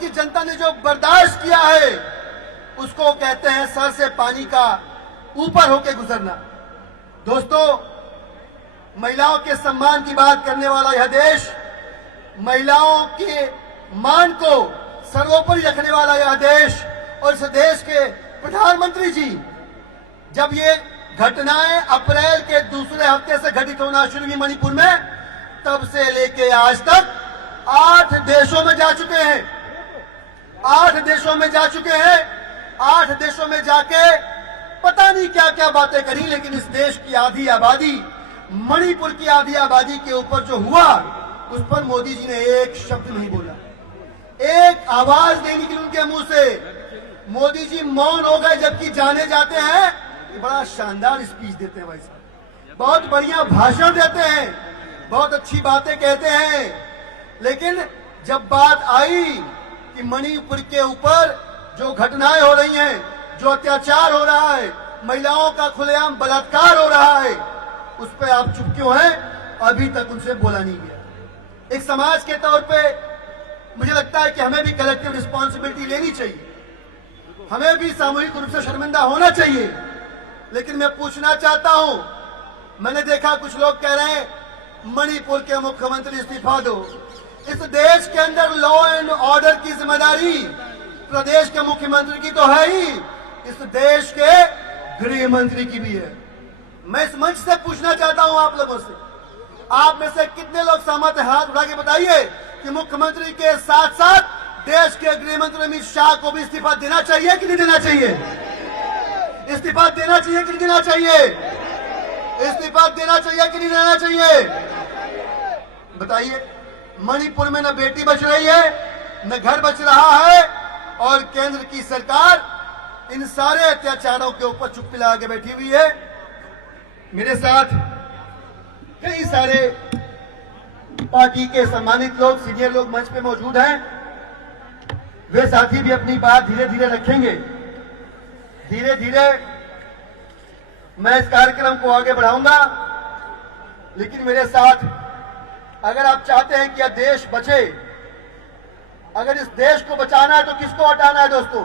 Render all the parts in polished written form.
की जनता ने जो बर्दाश्त किया है उसको कहते हैं सर से पानी का ऊपर होके गुजरना। दोस्तों, महिलाओं के सम्मान की बात करने वाला यह देश, महिलाओं के मान को सर्वोपरि रखने वाला यह देश और इस देश के प्रधानमंत्री जी, जब ये घटनाएं अप्रैल के दूसरे हफ्ते से घटित होना शुरू हुई मणिपुर में, तब से लेके आज तक 8 देशों में जा चुके हैं। 8 देशों में जा चुके हैं। 8 देशों में जाके पता नहीं क्या क्या बातें करी, लेकिन इस देश की आधी आबादी, मणिपुर की आधी आबादी के ऊपर जो हुआ उस पर मोदी जी ने एक शब्द नहीं बोला, एक आवाज नहीं निकली उनके मुंह से। मोदी जी मौन हो गए, जबकि जाने जाते हैं कि बड़ा शानदार स्पीच देते हैं भाई साहब, बहुत बढ़िया भाषण देते हैं, बहुत अच्छी बातें कहते हैं, लेकिन जब बात आई कि मणिपुर के ऊपर जो घटनाएं हो रही हैं, जो अत्याचार हो रहा है, महिलाओं का खुलेआम बलात्कार हो रहा है, उस पर आप चुप क्यों हैं? अभी तक उनसे बोला नहीं गया। एक समाज के तौर पे मुझे लगता है कि हमें भी कलेक्टिव रिस्पॉन्सिबिलिटी लेनी चाहिए, हमें भी सामूहिक रूप से शर्मिंदा होना चाहिए। लेकिन मैं पूछना चाहता हूं, मैंने देखा कुछ लोग कह रहे हैं मणिपुर के मुख्यमंत्री इस्तीफा दो। इस देश के अंदर लॉ एंड ऑर्डर की जिम्मेदारी प्रदेश के मुख्यमंत्री की तो है ही, इस देश के गृह मंत्री की भी है। मैं इस मंच से पूछना चाहता हूं आप लोगों से, आप में से कितने लोग सहमत हैं? हाथ उठा के बताइए कि मुख्यमंत्री के साथ साथ देश के गृह मंत्री अमित शाह को भी इस्तीफा देना चाहिए कि नहीं देना चाहिए? इस्तीफा देना चाहिए कि नहीं देना चाहिए? इस्तीफा देना चाहिए कि नहीं देना चाहिए? बताइए। मणिपुर में न बेटी बच रही है, न घर बच रहा है, और केंद्र की सरकार इन सारे अत्याचारों के ऊपर चुप्पी लगा के बैठी हुई है। मेरे साथ कई सारे पार्टी के सम्मानित लोग, सीनियर लोग मंच पे मौजूद हैं। वे साथी भी अपनी बात धीरे धीरे रखेंगे। धीरे धीरे मैं इस कार्यक्रम को आगे बढ़ाऊंगा, लेकिन मेरे साथ अगर आप चाहते हैं कि यह देश बचे, अगर इस देश को बचाना है तो किसको हटाना है दोस्तों?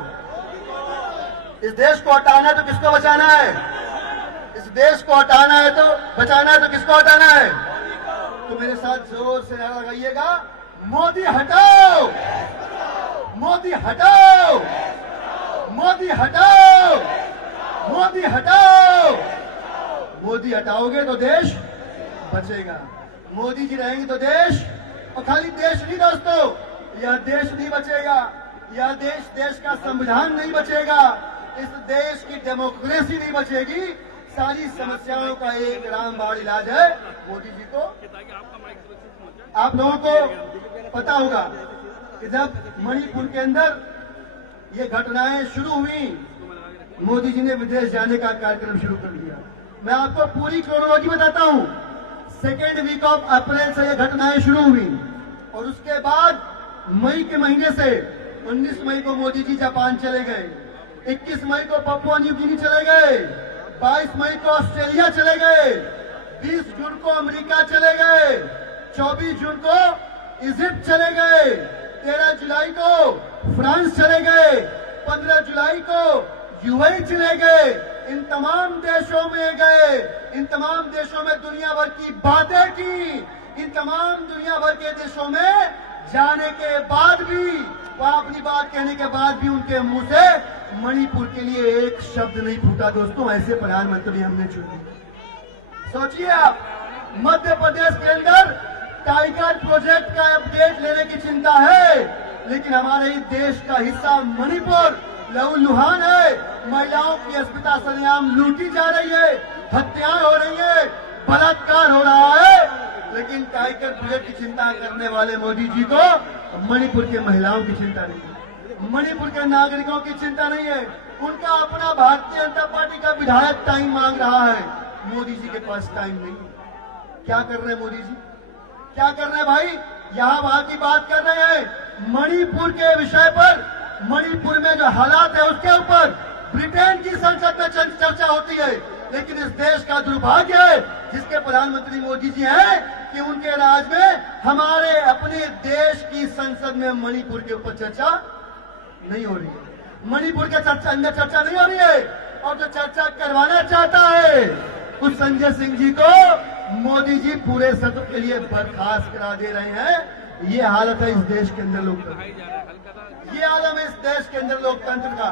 इस देश को हटाना है तो किसको बचाना है? इस देश को हटाना है तो बचाना है तो किसको हटाना है? तो मेरे साथ जोर से नारा लगाइएगा, मोदी हटाओ, मोदी हटाओ, मोदी हटाओ, मोदी हटाओ। मोदी हटाओगे तो देश बचेगा, मोदी जी रहेंगे तो देश, और खाली देश नहीं दोस्तों, यह देश नहीं बचेगा, यह देश का संविधान नहीं बचेगा, इस देश की डेमोक्रेसी नहीं बचेगी। सारी समस्याओं का एक रामबाण इलाज है मोदी जी को। आप लोगों को पता होगा कि जब मणिपुर के अंदर ये घटनाएं शुरू हुई, मोदी जी ने विदेश जाने का कार्यक्रम शुरू कर दिया। मैं आपको पूरी क्रोनोलॉजी बताता हूं। 2nd वीक ऑफ अप्रैल से ये घटनाएं शुरू हुई, और उसके बाद मई के महीने से 19 मई को मोदी जी जापान चले गए, 21 मई को पपुआ न्यू गिनी चले गए, 22 मई को ऑस्ट्रेलिया चले गए, 20 जून को अमेरिका चले गए, 24 जून को इजिप्ट चले गए, 13 जुलाई को फ्रांस चले गए, 15 जुलाई को यूएई चले गए। इन तमाम देशों में गए, इन तमाम देशों में दुनिया भर की बातें की, इन तमाम दुनिया भर के देशों में जाने के बाद भी, वहां अपनी बात कहने के बाद भी उनके मुंह से मणिपुर के लिए एक शब्द नहीं फूटा। दोस्तों, ऐसे प्रधानमंत्री हमने चुने। सोचिए आप, मध्य प्रदेश के अंदर टाइगर प्रोजेक्ट का अपडेट लेने की चिंता है, लेकिन हमारे ही देश का हिस्सा मणिपुर लहूलुहान है। महिलाओं की अस्पताल सरेआम लूटी जा रही है, हत्याएं हो रही है, बलात्कार हो रहा है, लेकिन टाइगर प्रोजेक्ट की चिंता करने वाले मोदी जी को मणिपुर के महिलाओं की चिंता नहीं है, मणिपुर के नागरिकों की चिंता नहीं है। उनका अपना भारतीय जनता पार्टी का विधायक टाइम मांग रहा है, मोदी जी के पास टाइम नहीं है। क्या कर रहे हैं मोदी जी? क्या कर रहे हैं भाई? यहां वहां की बात कर रहे हैं, मणिपुर के विषय पर, मणिपुर में जो हालात है उसके ऊपर ब्रिटेन की संसद में चर्चा होती है, लेकिन इस देश का दुर्भाग्य है जिसके प्रधानमंत्री मोदी जी हैं कि उनके राज में हमारे अपने देश की संसद में मणिपुर के ऊपर चर्चा नहीं हो रही है। मणिपुर के अंदर चर्चा नहीं हो रही है, और जो चर्चा करवाना चाहता है उस संजय सिंह जी को मोदी जी पूरे सत्र के लिए बर्खास्त करा दे रहे हैं। ये हालत है इस देश के अंदर लोकतंत्र, ये आलम है इस देश के अंदर लोकतंत्र का,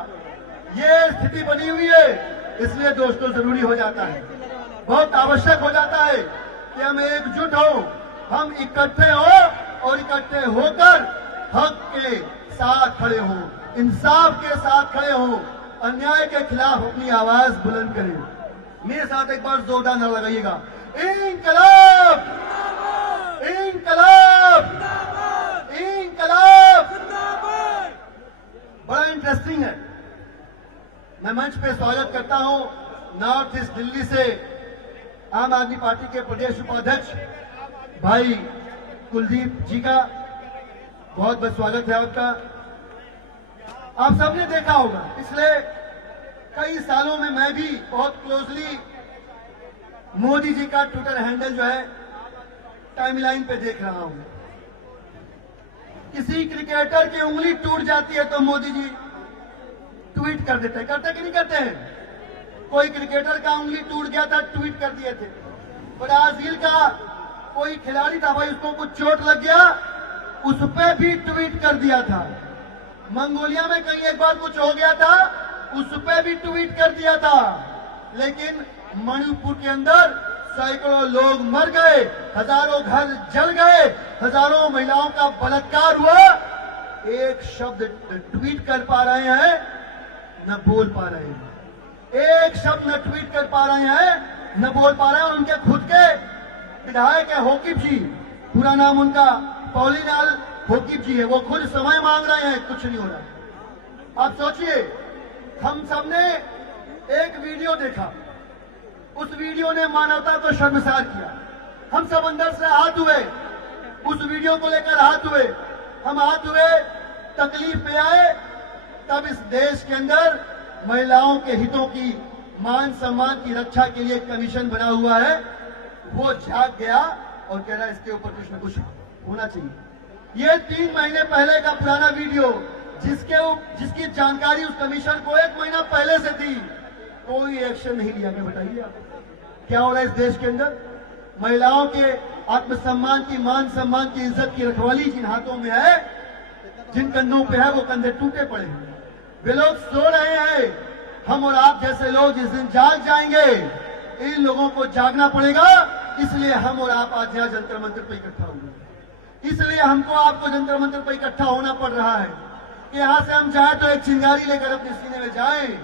ये स्थिति बनी हुई है। इसलिए दोस्तों जरूरी हो जाता है, बहुत आवश्यक हो जाता है कि हम एकजुट हो, हम इकट्ठे हो और इकट्ठे होकर हक के साथ खड़े हो, इंसाफ के साथ खड़े हो, अन्याय के खिलाफ अपनी आवाज बुलंद करें। मेरे साथ एक बार जोरदार नारा लगाइएगा, इंकलाब इंकलाब इंकलाब। बड़ा इंटरेस्टिंग है। मैं मंच पे स्वागत करता हूं नॉर्थ ईस्ट दिल्ली से आम आदमी पार्टी के प्रदेश उपाध्यक्ष भाई कुलदीप जी का। बहुत बहुत स्वागत है आपका। आप सबने देखा होगा पिछले कई सालों में मैं भी बहुत क्लोजली मोदी जी का ट्विटर हैंडल जो है टाइमलाइन पे देख रहा हूं। किसी क्रिकेटर की उंगली टूट जाती है तो मोदी जी ट्वीट कर देते हैं, करते कि नहीं करते हैं? कोई क्रिकेटर का उंगली टूट गया था, ट्वीट कर दिए थे। ब्राजील का कोई खिलाड़ी था भाई, उसको कुछ चोट लग गया, उस पर भी ट्वीट कर दिया था। मंगोलिया में कहीं एक बार कुछ हो गया था, उस पर भी ट्वीट कर दिया था। लेकिन मणिपुर के अंदर सैकड़ों लोग मर गए, हजारों घर जल गए, हजारों महिलाओं का बलात्कार हुआ। एक शब्द ट्वीट कर पा रहे हैं न बोल पा रहे हैं, एक शब्द न ट्वीट कर पा रहे हैं न बोल पा रहे हैं। और उनके खुद के विधायक है होकिप जी, पूरा नाम उनका पॉलिनाल होकिप जी है, वो खुद समय मांग रहे हैं, कुछ नहीं हो रहा। आप सोचिए, हम सबने एक वीडियो देखा, उस वीडियो ने मानवता को शर्मसार किया। हम सब अंदर से आहत हुए, उस वीडियो को लेकर आहत हुए, हम आहत हुए, तकलीफ में आए। तब इस देश के अंदर महिलाओं के हितों की, मान सम्मान की रक्षा के लिए कमीशन बना हुआ है, वो जाग गया और कह रहा है इसके ऊपर कुछ न कुछ होना चाहिए। ये 3 महीने पहले का पुराना वीडियो, जिसकी जानकारी उस कमीशन को 1 महीना पहले से थी, कोई एक्शन नहीं लिया। मैं बताइए आप क्या हो रहा है इस देश के अंदर? महिलाओं के आत्मसम्मान की, मान सम्मान की, इज्जत की रखवाली जिन हाथों में है, जिन कंधों पे है, वो कंधे टूटे पड़े हैं। वे लोग सो रहे हैं। हम और आप जैसे लोग जिस दिन जाग जाएंगे, इन लोगों को जागना पड़ेगा। इसलिए हम और आप आज यहाँ जंतर मंतर पर इकट्ठा हुए। इसलिए हमको आपको जंतर मंतर पर इकट्ठा होना पड़ रहा है कि यहां से हम चाहे तो एक चिंगारी लेकर अपने सीने में जाएं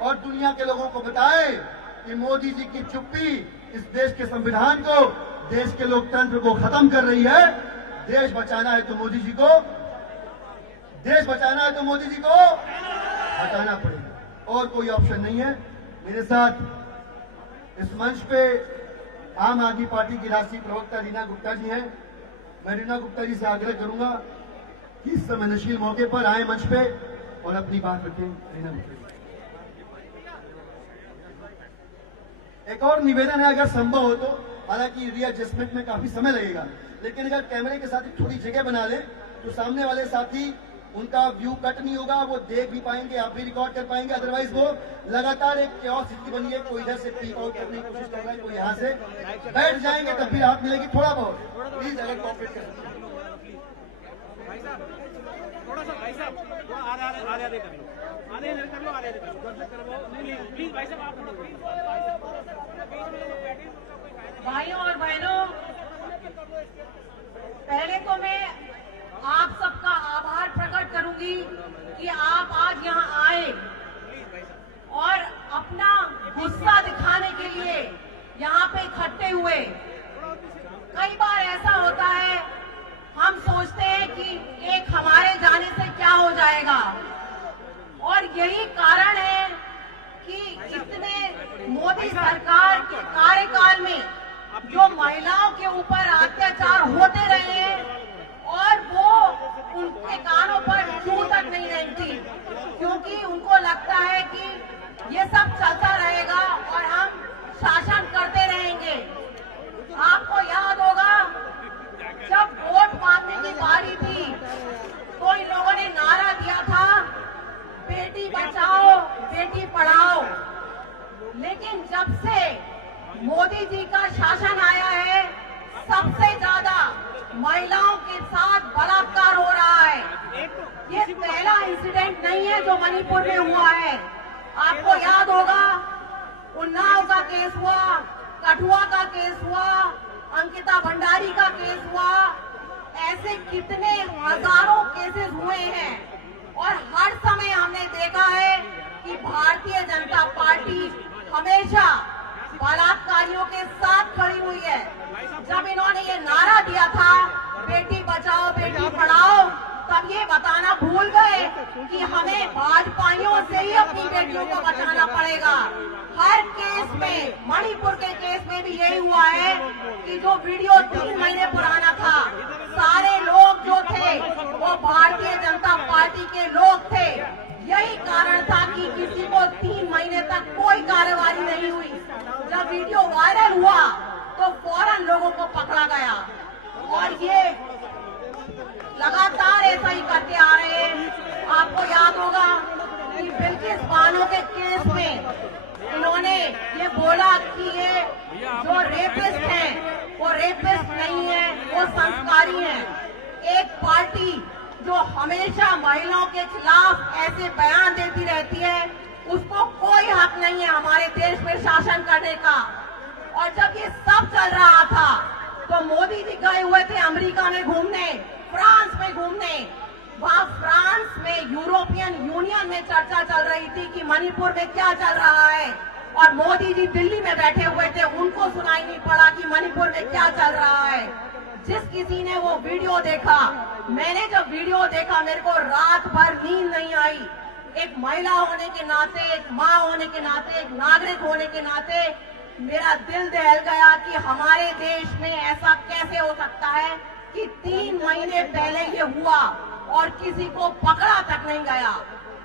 और दुनिया के लोगों को बताएं कि मोदी जी की चुप्पी इस देश के संविधान को, देश के लोकतंत्र को खत्म कर रही है। देश बचाना है तो मोदी जी को, देश बचाना है तो मोदी जी को हटाना पड़ेगा, और कोई ऑप्शन नहीं है। मेरे साथ इस मंच पे आम आदमी पार्टी की राष्ट्रीय प्रवक्ता रीना गुप्ता जी हैं। मैं रीना गुप्ता जी से आग्रह करूंगा कि इस संवेदनशील मौके पर आए मंच पे और अपनी बात रखें। रीना गुप्ता जी, एक और निवेदन है, अगर संभव हो तो, हालांकि रीएडजस्टमेंट में काफी समय लगेगा, लेकिन अगर कैमरे के साथ थोड़ी जगह बना ले तो सामने वाले साथी, उनका व्यू कट नहीं होगा, वो देख भी पाएंगे, आप भी रिकॉर्ड कर पाएंगे। अदरवाइज वो लगातार एक क्योस स्थिति बनी है, कोई इधर से पीक आउट करने की कोशिश कर रहा है, कोई यहाँ से बैठ जाएंगे, तब फिर हाथ मिलेगी थोड़ा बहुत। प्लीज अगर कॉपरेट कर थोड़ा सा भाई साहब आधे कर लो, आधे कर लो, आधे कर लो, प्लीज भाई साहब आप थोड़ा, भाइयों और बहनों, पहले तो मैं आप सबका आभार प्रकट करूंगी कि आप आज यहाँ आए और अपना गुस्सा दिखाने के लिए यहाँ पे इकट्ठे हुए। कई बार ऐसा होता है, हम सोचते हैं कि एक हमारे जाने से क्या हो जाएगा, और यही कारण है कि इतने मोदी सरकार के कार्यकाल में जो महिलाओं के ऊपर अत्याचार होते रहे हैं, और वो उनके कानों पर जू तक नहीं रहती, क्योंकि उनको लगता है कि ये सब चलता रहेगा और हम शासन करते रहेंगे। आपको याद होगा नहीं है जो मणिपुर में हुआ है। आपको याद होगा उन्नाव का केस हुआ, कठुआ का केस हुआ, अंकिता भंडारी का केस हुआ, ऐसे कितने हजारों केसेस हुए हैं। और हर समय हमने देखा है कि भारतीय जनता पार्टी हमेशा बलात्कारियों के साथ खड़ी हुई है। जब इन्होंने ये नारा दिया था बेटी बचाओ बेटी पढ़ाओ, तब ये बताना भूल गए कि हमें भाजपाइयों से ही अपनी बेटियों को बचाना पड़ेगा। हर केस में, मणिपुर के केस में भी यही हुआ है कि जो वीडियो 3 महीने पुराना था, सारे लोग जो थे वो भारतीय जनता पार्टी के लोग थे। यही कारण था कि किसी को 3 महीने तक कोई कार्रवाई नहीं हुई। जब वीडियो वायरल हुआ तो फौरन लोगों को पकड़ा गया और ये लगातार ऐसा ही करते आ रहे हैं। आपको याद होगा कि बिल्किस बानो के केस में इन्होंने ये बोला कि ये जो रेपिस्ट हैं वो रेपिस्ट नहीं है, वो संस्कारी हैं। एक पार्टी जो हमेशा महिलाओं के खिलाफ ऐसे बयान देती रहती है, उसको कोई हक नहीं है हमारे देश में शासन करने का। और जब ये सब चल रहा था तो मोदी जी गए हुए थे अमेरिका में घूमने, फ्रांस में घूमने। वहां फ्रांस में यूरोपियन यूनियन में चर्चा चल रही थी कि मणिपुर में क्या चल रहा है, और मोदी जी दिल्ली में बैठे हुए थे, उनको सुनाई नहीं पड़ा कि मणिपुर में क्या चल रहा है। जिस किसी ने वो वीडियो देखा, मैंने जब वीडियो देखा मेरे को रात भर नींद नहीं आई। एक महिला होने के नाते, एक माँ होने के नाते, एक नागरिक होने के नाते मेरा दिल दहल गया कि हमारे देश में ऐसा कैसे हो सकता है कि 3 महीने पहले ये हुआ और किसी को पकड़ा तक नहीं गया।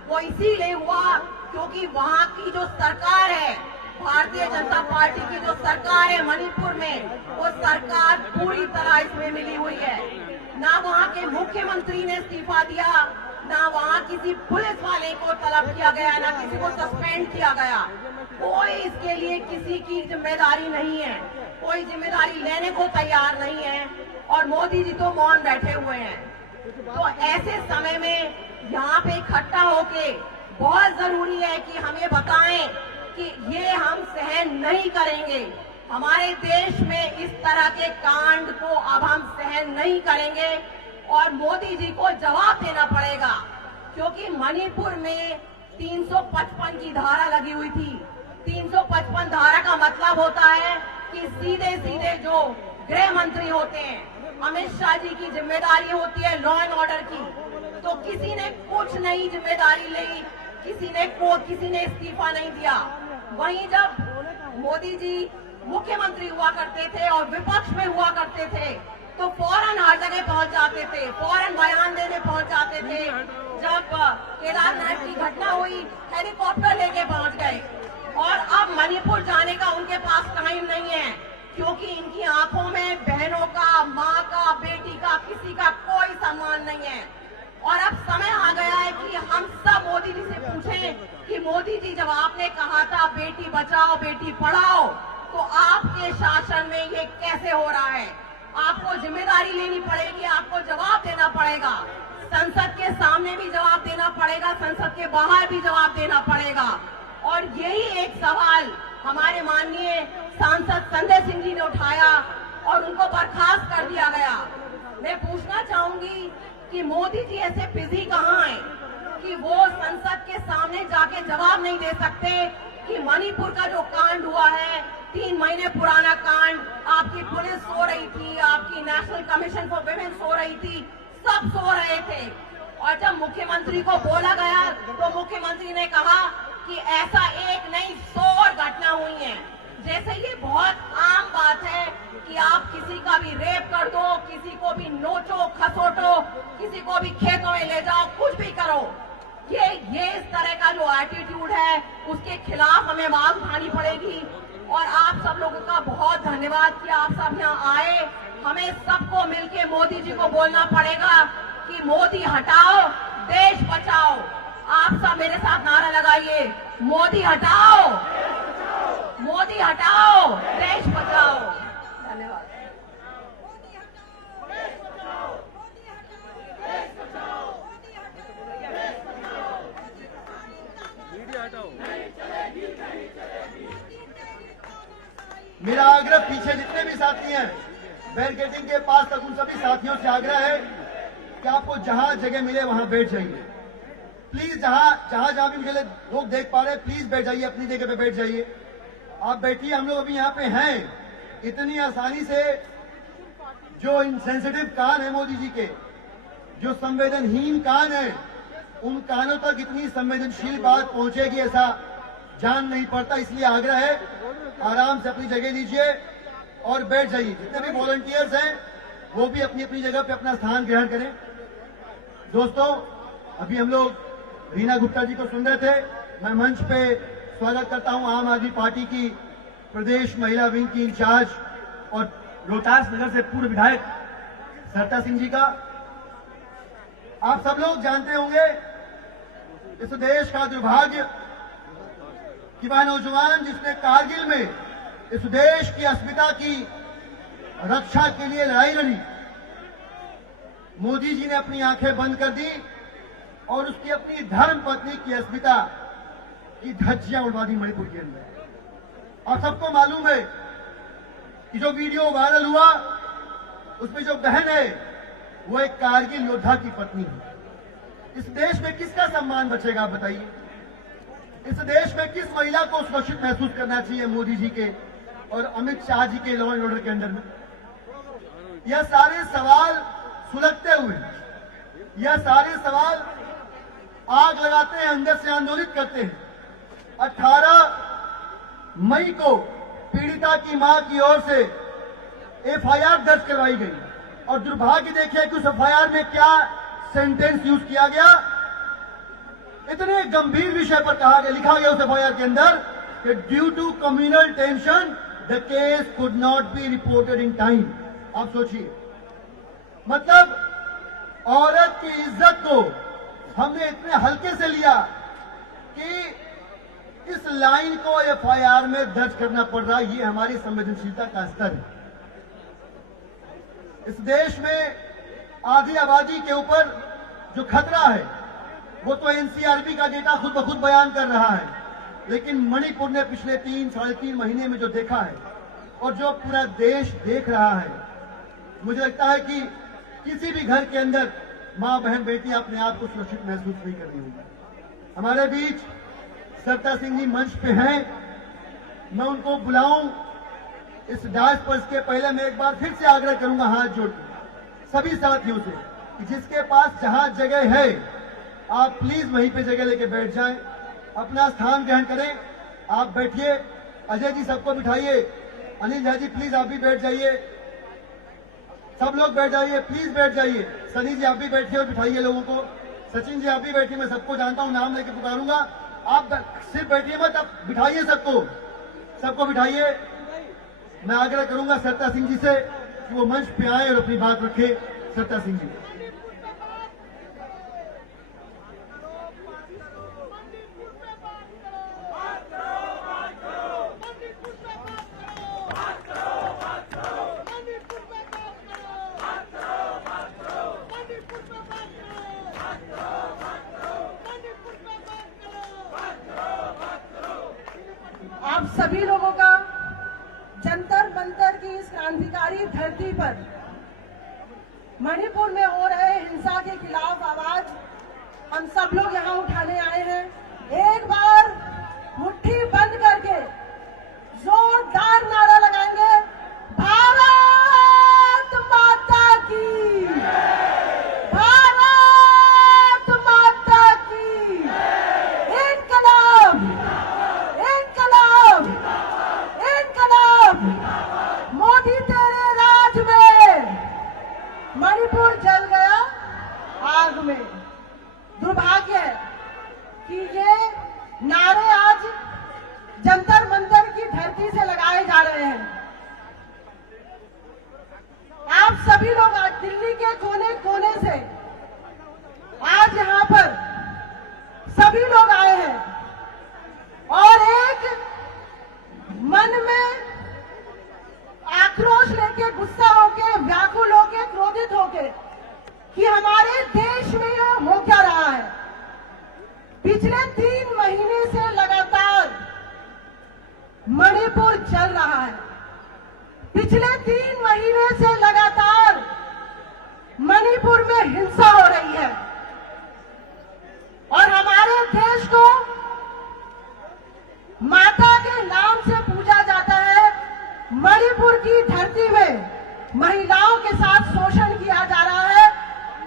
वो इसीलिए हुआ क्योंकि वहाँ की जो सरकार है, भारतीय जनता पार्टी की जो सरकार है मणिपुर में, वो सरकार पूरी तरह इसमें मिली हुई है। ना वहाँ के मुख्यमंत्री ने इस्तीफा दिया, ना वहाँ किसी पुलिस वाले को तलब किया गया, ना किसी को सस्पेंड किया गया। कोई इसके लिए किसी की जिम्मेदारी नहीं है, कोई जिम्मेदारी लेने को तैयार नहीं है, और मोदी जी तो मौन बैठे हुए हैं। तो ऐसे समय में यहाँ पे इकट्ठा होके बहुत जरूरी है कि हम ये बताएं कि ये हम सहन नहीं करेंगे। हमारे देश में इस तरह के कांड को अब हम सहन नहीं करेंगे और मोदी जी को जवाब देना पड़ेगा, क्योंकि मणिपुर में 355 की धारा लगी हुई थी। 355 धारा का मतलब होता है कि सीधे सीधे जो गृह मंत्री होते हैं, अमित शाह जी की जिम्मेदारी होती है लॉ एंड ऑर्डर की, तो किसी ने कुछ नहीं जिम्मेदारी ली, किसी ने इस्तीफा नहीं दिया। वहीं जब मोदी जी मुख्यमंत्री हुआ करते थे और विपक्ष में हुआ करते थे तो फौरन हर जगह पहुंच जाते थे, फौरन बयान देने पहुंच जाते थे। जब केदारनाथ की घटना हुई हेलीकॉप्टर लेके पहुंच गए, और अब मणिपुर जाने का उनके पास टाइम नहीं है, क्योंकि इनकी आंखों में बहनों का, माँ का, बेटी का, किसी का कोई सम्मान नहीं है। और अब समय आ गया है कि हम सब मोदी जी से पूछें कि मोदी जी, जब आपने कहा था बेटी बचाओ बेटी पढ़ाओ, तो आपके शासन में ये कैसे हो रहा है? आपको जिम्मेदारी लेनी पड़ेगी, आपको जवाब देना पड़ेगा, संसद के सामने भी जवाब देना पड़ेगा, संसद के बाहर भी जवाब देना पड़ेगा। और यही एक सवाल हमारे माननीय सांसद संजय सिंह जी ने उठाया और उनको बर्खास्त कर दिया गया। मैं पूछना चाहूंगी कि मोदी जी ऐसे बिजी कहाँ हैं कि वो संसद के सामने जाके जवाब नहीं दे सकते कि मणिपुर का जो कांड हुआ है, 3 महीने पुराना कांड, आपकी पुलिस सो रही थी, आपकी नेशनल कमीशन फॉर विमेन सो रही थी, सब सो रहे थे। और जब मुख्यमंत्री को बोला गया तो मुख्यमंत्री ने कहा कि ऐसा एक नहीं 100 घटना हुई है। जैसे ये बहुत आम बात है कि आप किसी का भी रेप कर दो, किसी को भी नोचो खसोटो, किसी को भी खेतों में ले जाओ, कुछ भी करो। ये इस तरह का जो एटीट्यूड है उसके खिलाफ हमें आवाज उठानी पड़ेगी। और आप सब लोगों का बहुत धन्यवाद कि आप सब यहाँ आए। हमें सबको मिलके मोदी जी को बोलना पड़ेगा कि मोदी हटाओ देश बचाओ। आप सब मेरे साथ नारा लगाइए, मोदी हटाओ, मोदी हटाओ देश बचाओ। धन्यवाद। मेरा आग्रह पीछे जितने भी साथी हैं बैरिकेडिंग के पास तक उन सभी साथियों से आग्रह है कि आपको जहां जगह मिले वहां बैठ जाइए। प्लीज जहां भी मुझे लोग देख पा रहे हैं, प्लीज बैठ जाइए, अपनी जगह पे बैठ जाइए। आप बैठिए, हम लोग अभी यहाँ पे हैं। इतनी आसानी से जो इनसेंसिटिव कान है मोदी जी के, जो संवेदनहीन कान है, उन कानों तक इतनी संवेदनशील बात पहुंचेगी ऐसा जान नहीं पड़ता। इसलिए आग्रह है, आराम से अपनी जगह लीजिए और बैठ जाइए। जितने भी वॉलंटियर्स हैं वो भी अपनी अपनी जगह पे अपना स्थान ग्रहण करें। दोस्तों, अभी हम लोग रीना गुप्ता जी को सुन रहे थे। मैं मंच पे स्वागत करता हूं आम आदमी पार्टी की प्रदेश महिला विंग की इंचार्ज और रोहतास नगर से पूर्व विधायक सरता सिंह जी का। आप सब लोग जानते होंगे इस देश का दुर्भाग्य कि वह नौजवान जिसने कारगिल में इस देश की अस्मिता की रक्षा के लिए लड़ाई लड़ी, मोदी जी ने अपनी आंखें बंद कर दी और उसकी अपनी धर्म पत्नी की अस्मिता की धज्जियां उड़वा दी मणिपुर के अंदर। और सबको मालूम है कि जो वीडियो वायरल हुआ उसमें जो बहन है वो एक कारगिल योद्धा की पत्नी है। इस देश में किसका सम्मान बचेगा आप बताइए? इस देश में किस महिला को सुरक्षित महसूस करना चाहिए मोदी जी के और अमित शाह जी के लॉ एंड ऑर्डर के अंदर में? यह सारे सवाल सुलगते हुए, यह सारे सवाल आग लगाते हैं, अंदर से आंदोलित करते हैं। 18 मई को पीड़िता की मां की ओर से एफआईआर दर्ज करवाई गई और दुर्भाग्य देखिए कि उस एफआईआर में क्या सेंटेंस यूज किया गया। इतने गंभीर विषय पर कहा गया, लिखा गया उस एफआईआर के अंदर कि due to communal tension the case could not be reported in time. आप सोचिए, मतलब औरत की इज्जत को हमने इतने हल्के से लिया कि इस लाइन को एफआईआर में दर्ज करना पड़ रहा है। ये हमारी संवेदनशीलता का स्तर है। इस देश में आधी आबादी के ऊपर जो खतरा है वो तो एनसीआरबी का डेटा खुद ब खुद बयान कर रहा है, लेकिन मणिपुर ने पिछले 3-3.5 महीने में जो देखा है और जो पूरा देश देख रहा है, मुझे लगता है कि किसी भी घर के अंदर मां बहन बेटी अपने आप को सुरक्षित महसूस नहीं कर रही होगी। हमारे बीच सरता सिंह जी मंच पे हैं, मैं उनको बुलाऊं इस डांस पर इसके पहले मैं एक बार फिर से आग्रह करूंगा हाथ जोड़कर सभी साथियों से कि जिसके पास जहां जगह है आप प्लीज वहीं पे जगह लेके बैठ जाएं, अपना स्थान ग्रहण करें। आप बैठिए, अजय जी सबको बिठाइए, अनिल झा जी प्लीज आप भी बैठ जाइए, सब लोग बैठ जाइए, प्लीज बैठ जाइए। सनी जी आप भी बैठिए और बिठाइए लोगों को। सचिन जी आप भी बैठिए, मैं सबको जानता हूं, नाम लेके पुकारूंगा, आप सिर्फ बैठिए मत, आप बिठाइए सबको बिठाइए। मैं आग्रह करूंगा सरता सिंह जी से कि वो मंच पे आए और अपनी बात रखे। सरता सिंह जी। आप सभी लोगों का जंतर मंतर की इस क्रांतिकारी धरती पर मणिपुर में हो रहे हिंसा के खिलाफ आवाज हम सब लोग यहाँ उठाने आए हैं। एक बार मुट्ठी बंद करके जोरदार नारा लगाएंगे, भारत माता की, भारत माता की, इनकलाब, इनकलाब, इनकलाब। मोदी तेरे राज में मणिपुर जल गया आग में। दुर्भाग्य है कि ये नारे आज जंतर मंतर की धरती से लगाए जा रहे हैं। आप सभी लोग आज दिल्ली के कोने कोने से आज यहाँ पर सभी लोग आए हैं और एक मन में आक्रोश लेके, गुस्सा होके, व्याकुल होके, क्रोधित होके कि हमारे देश में यह हो क्या रहा है। पिछले 3 महीने से लगातार मणिपुर चल रहा है। पिछले 3 महीने से लगातार मणिपुर में हिंसा हो रही है और हमारे देश को माता के नाम से पूजा जाता है। मणिपुर की धरती में महिलाओं के साथ शोषण किया जा रहा है,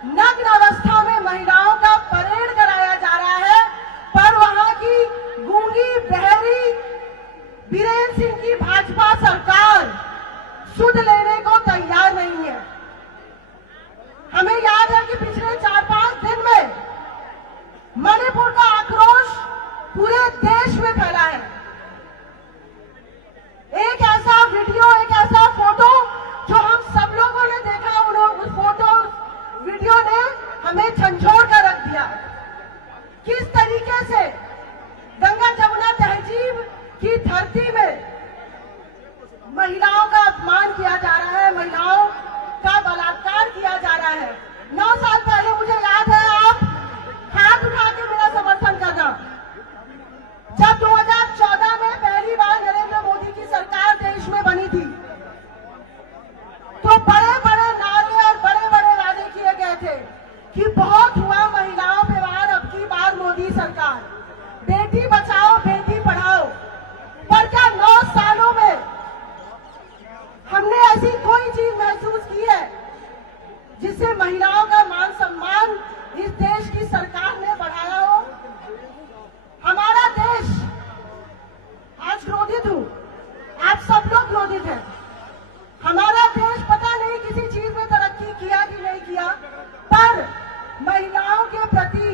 नग्न अवस्था में महिलाओं का परेड कराया जा रहा है, पर वहां की गूंगी बहरी बीरेन सिंह की भाजपा सरकार सुध लेने को तैयार नहीं है। हमें याद है कि पिछले 4-5 दिन में मणिपुर का आक्रोश पूरे देश में फैला है। एक ऐसा वीडियो, एक ऐसा फोटो जो हम सब लोगों ने देखा, उस फोटो वीडियो ने हमें झंझोड़ कर रख दिया। किस तरीके से गंगा जमुना तहजीब की धरती में महिलाओं का अपमान किया जा रहा है, महिलाओं का बलात्कार किया जा रहा है। 9 साल पहले मुझे याद है, आप हाथ उठा के मेरा समर्थन करना, जब 2014 में पहली बार नरेंद्र मोदी की सरकार देश में बनी थी, तो बड़े बड़े नारे और बड़े बड़े वादे किए गए थे कि बहुत हुआ महिलाओं पे वार, अब की बार मोदी सरकार, बेटी बचाओ बेटी पढ़ाओ। पर क्या 9 सालों में हमने ऐसी कोई चीज महसूस की है जिससे महिलाओं का मान सम्मान इस देश की सरकार ने बढ़ाया हो? हमारा देश आज क्रोधित हूं, आप सब लोग क्रोधित हैं। हमारा देश पता नहीं किसी चीज में तरक्की किया कि नहीं किया, पर महिलाओं के प्रति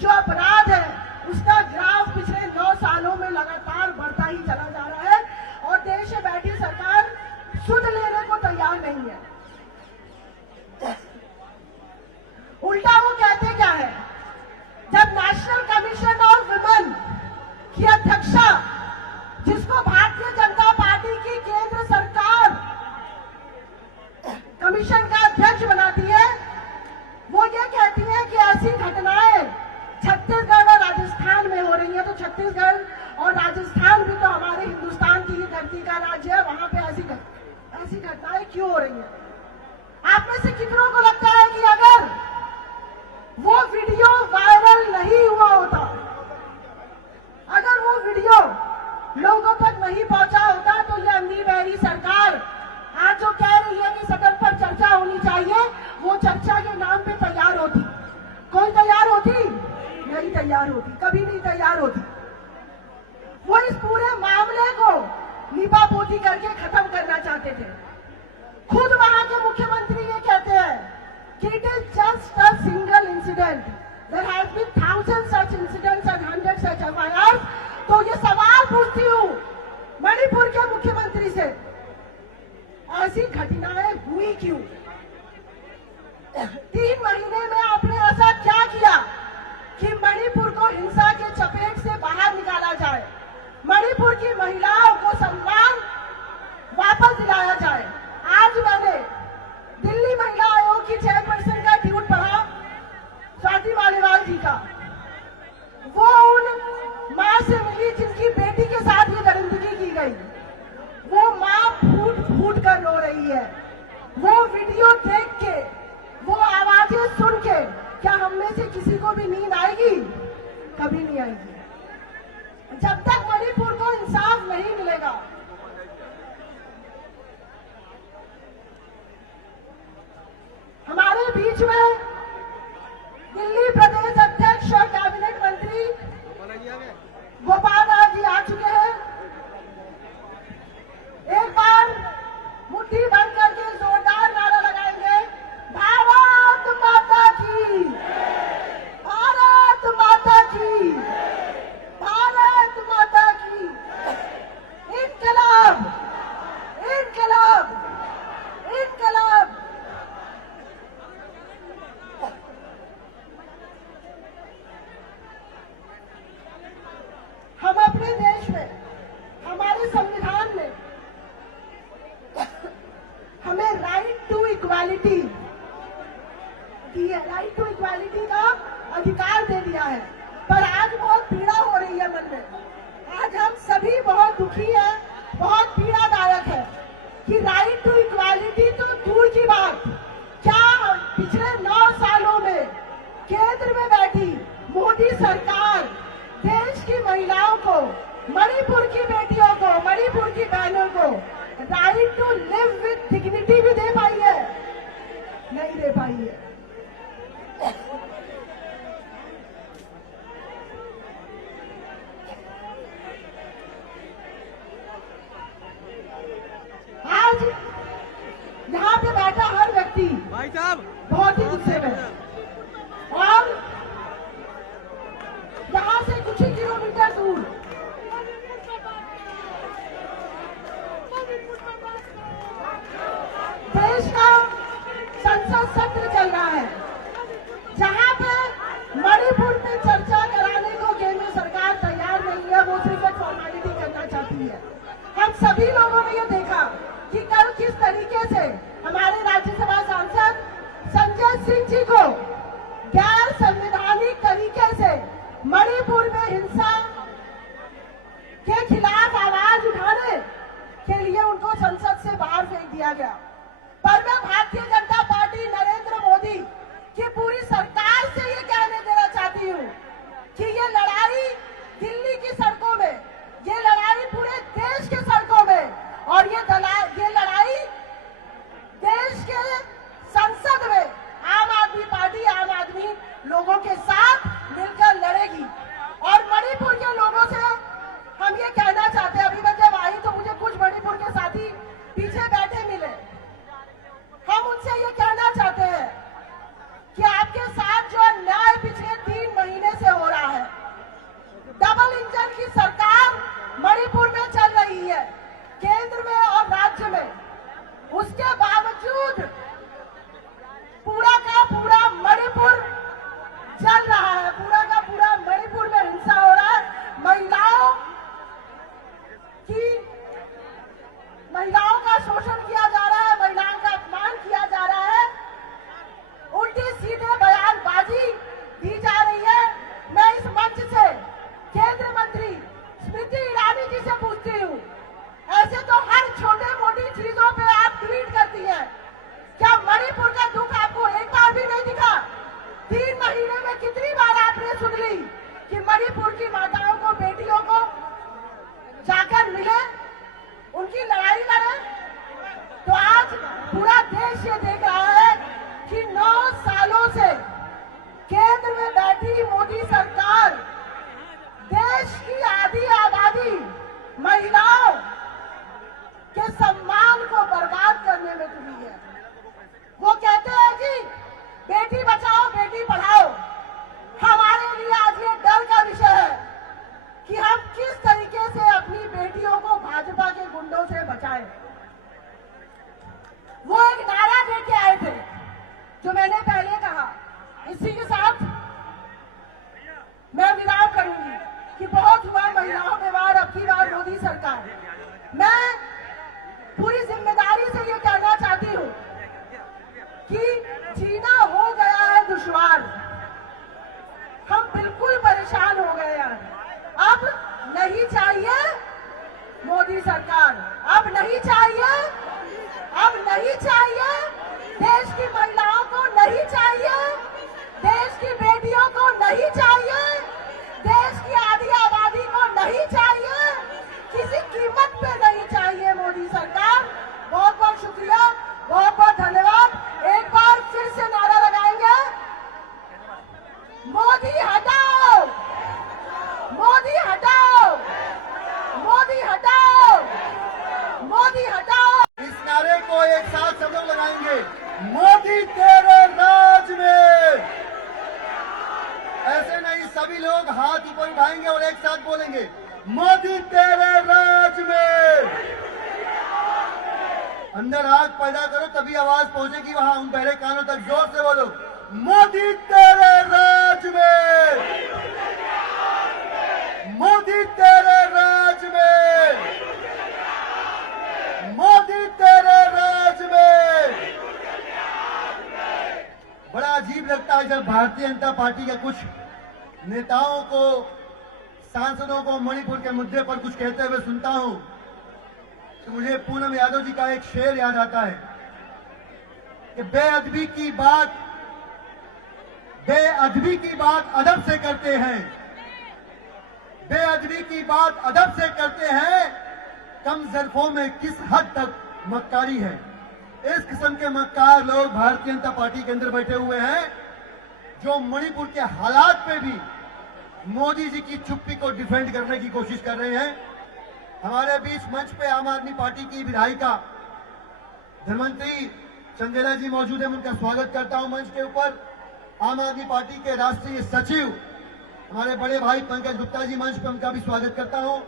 जो अपराध है उसका ग्राफ पिछले 9 सालों में लगातार बढ़ता ही चला जा रहा है और देश में बैठी सरकार सुध लेने को तैयार नहीं है। उल्टा वो कहते क्या है, जब नेशनल कमीशन ऑफ वुमेन की अध्यक्षा, जिसको भारतीय जनता पार्टी की केंद्र सरकार कमीशन का अध्यक्ष बनाती है, वो ये कहती है कि ऐसी घटनाएं छत्तीसगढ़ और राजस्थान में हो रही है। तो छत्तीसगढ़ और राजस्थान भी तो हमारे हिंदुस्तान की ही धरती का राज्य है, वहां पे ऐसी घटनाएं क्यों हो रही है? आप में से कितनों को लगता है कि अगर वो वीडियो वायरल नहीं हुआ होता, अगर वो वीडियो लोगों तक नहीं पहुंचा होता, तो ये अंधी बहरी सरकार आज जो कह रही है कि सदन पर चर्चा होनी चाहिए, वो चर्चा के नाम पे तैयार होती? कोई तैयार होती? नहीं तैयार होती, कभी नहीं तैयार होती। वो इस पूरे मामले को लीपापोती करके खत्म करना चाहते थे। खुद वहां के मुख्यमंत्री ये कहते हैं कि it is just a single incident, there has been thousand such incidents and 100 such FIR. तो ये सवाल पूछती हूँ मणिपुर के मुख्यमंत्री से, ऐसी घटनाएं हुई क्यों? 3 महीने में आपने ऐसा क्या किया कि मणिपुर को हिंसा के चपेट से बाहर निकाला जाए, मणिपुर की महिलाओं को सम्मान वापस दिलाया जाए? आज मैंने दिल्ली महिला आयोग की चेयरपर्सन का ट्वीट पढ़ा, स्वाति मालीवाल जी का। वो उन मां से मिली जिनकी बेटी के साथ ये दरिंदगी की गई। वो मां फूट फूट कर रो रही है। वो वीडियो देख के, वो आवाजें सुन के, क्या हम में से किसी को भी नींद आएगी? कभी नहीं आएगी। जब तक मणिपुर को इंसाफ नहीं मिलेगा, हमारे बीच में दिल्ली प्रदेश अध्यक्ष और कैबिनेट मंत्री गोपाल नाथ जी आ चुके हैं। एक बार मुट्ठी बंद करके जोरदार नारा लगाएंगे, भारत माता की, भारत माता की, भारत माता की। इनकलाब, इनकलाब, इनकलाब। हम अपने देश में, हमारे संविधान में हमें राइट टू इक्वालिटी दी है, राइट टू इक्वालिटी का अधिकार दे दिया है। पर आज बहुत पीड़ा हो रही है मन में, आज हम सभी बहुत दुखी हैं, बहुत पीड़ादायक है कि राइट टू इक्वालिटी तो दूर की बात, क्या पिछले 9 सालों में केंद्र में बैठी मोदी सरकार देश की महिलाओं को, मणिपुर की बेटियों को, मणिपुर की बहनों को right to live with dignity भी दे पाई है? नहीं दे पाई है। आज यहाँ पे बैठा हर व्यक्ति भाई साहब बहुत ही गुस्से में, और यहाँ से कुछ ही किलोमीटर दूर देश का संसद सत्र चल रहा है, जहाँ पे मणिपुर में चर्चा कराने को केंद्र सरकार तैयार नहीं है, वो सिर्फ एक फॉर्मेलिटी करना चाहती है। हम सभी लोगों ने ये देखा कि कल किस तरीके से हमारे राज्यसभा सांसद संजय सिंह जी को गैर संवैधानिक तरीके से मणिपुर में हिंसा के खिलाफ आवाज उठाने के लिए उनको संसद से बाहर फेंक दिया गया। पर मैं भारतीय जनता पार्टी नरेंद्र मोदी की पूरी सरकार से ये कहने देना चाहती हूँ कि ये लड़ाई दिल्ली की सड़कों में, ये लड़ाई पूरे देश के सड़कों में, और ये लड़ाई देश के संसद में आम आदमी पार्टी, आम आदमी लोगों के साथ मिलकर लड़ेगी। और मणिपुर के लोगों से हम ये कहना चाहते हैं, अभी मैं जब आई तो मुझे कुछ मणिपुर के साथी पीछे बैठे मिले, हम उनसे ये कहना चाहते हैं कि आपके साथ जो अन्याय पिछले 3 महीने से हो रहा है, डबल इंजन की सरकार मणिपुर में चल रही है, केंद्र में और राज्य में, उसके बावजूद पूरा का पूरा मणिपुर चल रहा है, पूरा का पूरा मणिपुर में हिंसा हो रहा है, महिलाओं का शोषण किया जा रहा है, महिलाओं का अपमान किया जा रहा है, उल्टी सीधे बयानबाजी दी जा रही है। मैं इस मंच से केंद्रीय मंत्री स्मृति ईरानी जी से पूछती हूँ, ऐसे तो हर छोटे मोटी चीजों पे आप ट्वीट करती हैं, क्या मणिपुर का दुख आपको एक बार भी नहीं दिखा? 3 महीने में कितनी बार आपने सुन ली कि मणिपुर की माताओं को, बेटियों को जाकर मिले, उनकी लड़ाई लड़े? तो आज पूरा देश ये देख रहा है कि 9 सालों से केंद्र में बैठी मोदी सरकार देश की आधी आबादी महिलाओं के सम्मान को बर्बाद करने में तुली है। वो कहते हैं कि बेटी बचाओ बेटी पढ़ाओ। हमारे लिए आज ये डर का विषय है कि हम किस तरीके से अपनी बेटियों को भाजपा के गुंडों से बचाएं। वो एक नारा देके आए थे जो मैंने पहले कहा। इसी के साथ मैं विराम करूंगी कि बहुत हुआ महिलाओं पे वार, अब की बार मोदी सरकार। मैं पूरी जिम्मेदारी से ये कहना चाहती हूँ कि जीना हो गया है दुश्वार, हम बिल्कुल परेशान हो गए हैं। अब नहीं चाहिए मोदी सरकार, अब नहीं चाहिए, अब नहीं चाहिए, देश की महिलाओं को नहीं चाहिए, देश की बेटियों को नहीं चाहिए, देश की आधी आबादी को नहीं चाहिए, किसी कीमत पे नहीं चाहिए मोदी सरकार। बहुत बहुत शुक्रिया, बहुत बहुत धन्यवाद। एक बार फिर से नारा लगाएंगे, मोदी हटाओ, मोदी हटाओ, मोदी हटाओ, मोदी हटाओ। इस नारे को एक साथ सब लोग लगाएंगे, मोदी तेरे राज में। ऐसे नहीं, सभी लोग हाथ ऊपर उठाएंगे और एक साथ बोलेंगे, मोदी तेरे राज में। अंदर आग पैदा करो तभी आवाज पहुंचेगी वहां, उन बहरे कानों तक जोर से बोलो, मोदी तेरे राज में, मोदी तेरे राज में, मोदी तेरे राज में। बड़ा अजीब लगता है जब भारतीय जनता पार्टी के कुछ नेताओं को, सांसदों को मणिपुर के मुद्दे पर कुछ कहते हुए सुनता हूं, तो मुझे पूनम यादव जी का एक शेर याद आता है कि बेअदबी की बात अदब से करते हैं, बेअदबी की बात अदब से करते हैं, कम ज़र्फ़ों में किस हद तक मक्कारी है। इस किस्म के मक्कार लोग भारतीय जनता पार्टी के अंदर बैठे हुए हैं, जो मणिपुर के हालात पे भी मोदी जी की चुप्पी को डिफेंड करने की कोशिश कर रहे हैं। हमारे बीच मंच पे आम आदमी पार्टी की विधायिका धर्मंत्री चंदेला जी मौजूद है, मैं उनका स्वागत करता हूं मंच के ऊपर। आम आदमी पार्टी के राष्ट्रीय सचिव हमारे बड़े भाई पंकज गुप्ता जी मंच पे, उनका भी स्वागत करता हूं।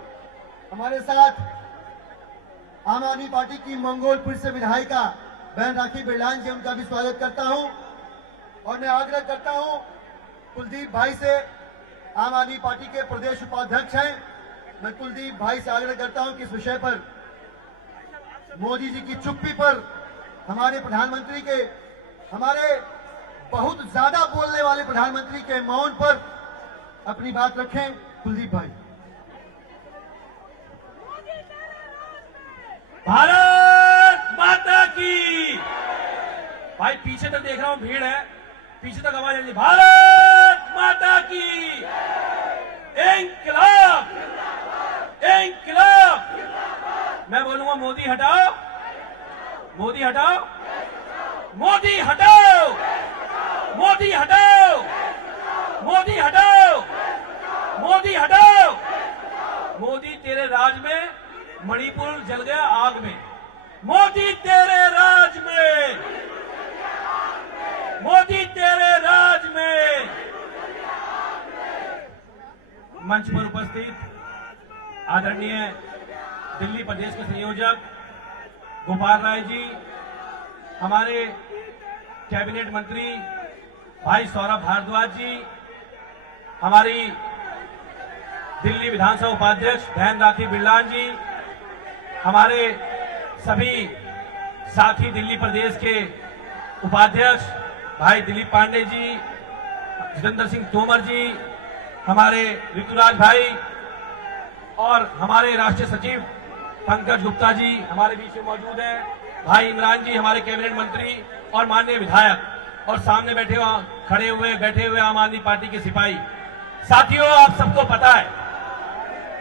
हमारे साथ आम आदमी पार्टी की मंगोलपुर से विधायिका बहन राखी बिरलान जी, उनका भी स्वागत करता हूं। और मैं आग्रह करता हूं कुलदीप भाई से, आम आदमी पार्टी के प्रदेश उपाध्यक्ष हैं, मैं कुलदीप भाई से आग्रह करता हूं कि इस विषय पर मोदी जी की चुप्पी पर हमारे प्रधानमंत्री के, हमारे बहुत ज्यादा बोलने वाले प्रधानमंत्री के मौन पर अपनी बात रखें। कुलदीप भाई। भारत माता की। भाई पीछे तक देख रहा हूं भीड़ है, पीछे तक आवाज आ रही है, भारत माता की। इंकलाब, इंकलाब। मैं बोलूंगा मोदी हटाओ, मोदी हटाओ, मोदी हटाओ, मोदी हटाओ, मोदी हटाओ, मोदी हटाओ। मोदी तेरे राज में मणिपुर जल गया आग में। मोदी तेरे राज में, मोदी तेरे राज में। मंच पर उपस्थित आदरणीय दिल्ली प्रदेश के संयोजक गोपाल राय जी, हमारे कैबिनेट मंत्री भाई सौरभ भारद्वाज जी, हमारी दिल्ली विधानसभा उपाध्यक्ष बहन राखी बिरलान जी, हमारे सभी साथी दिल्ली प्रदेश के उपाध्यक्ष भाई दिलीप पांडे जी, जितेंद्र सिंह तोमर जी, हमारे ऋतुराज भाई और हमारे राष्ट्रीय सचिव पंकज गुप्ता जी हमारे बीच में मौजूद हैं, भाई इमरान जी हमारे कैबिनेट मंत्री और माननीय विधायक, और सामने बैठे हुए आम आदमी पार्टी के सिपाही साथियों। आप सबको पता है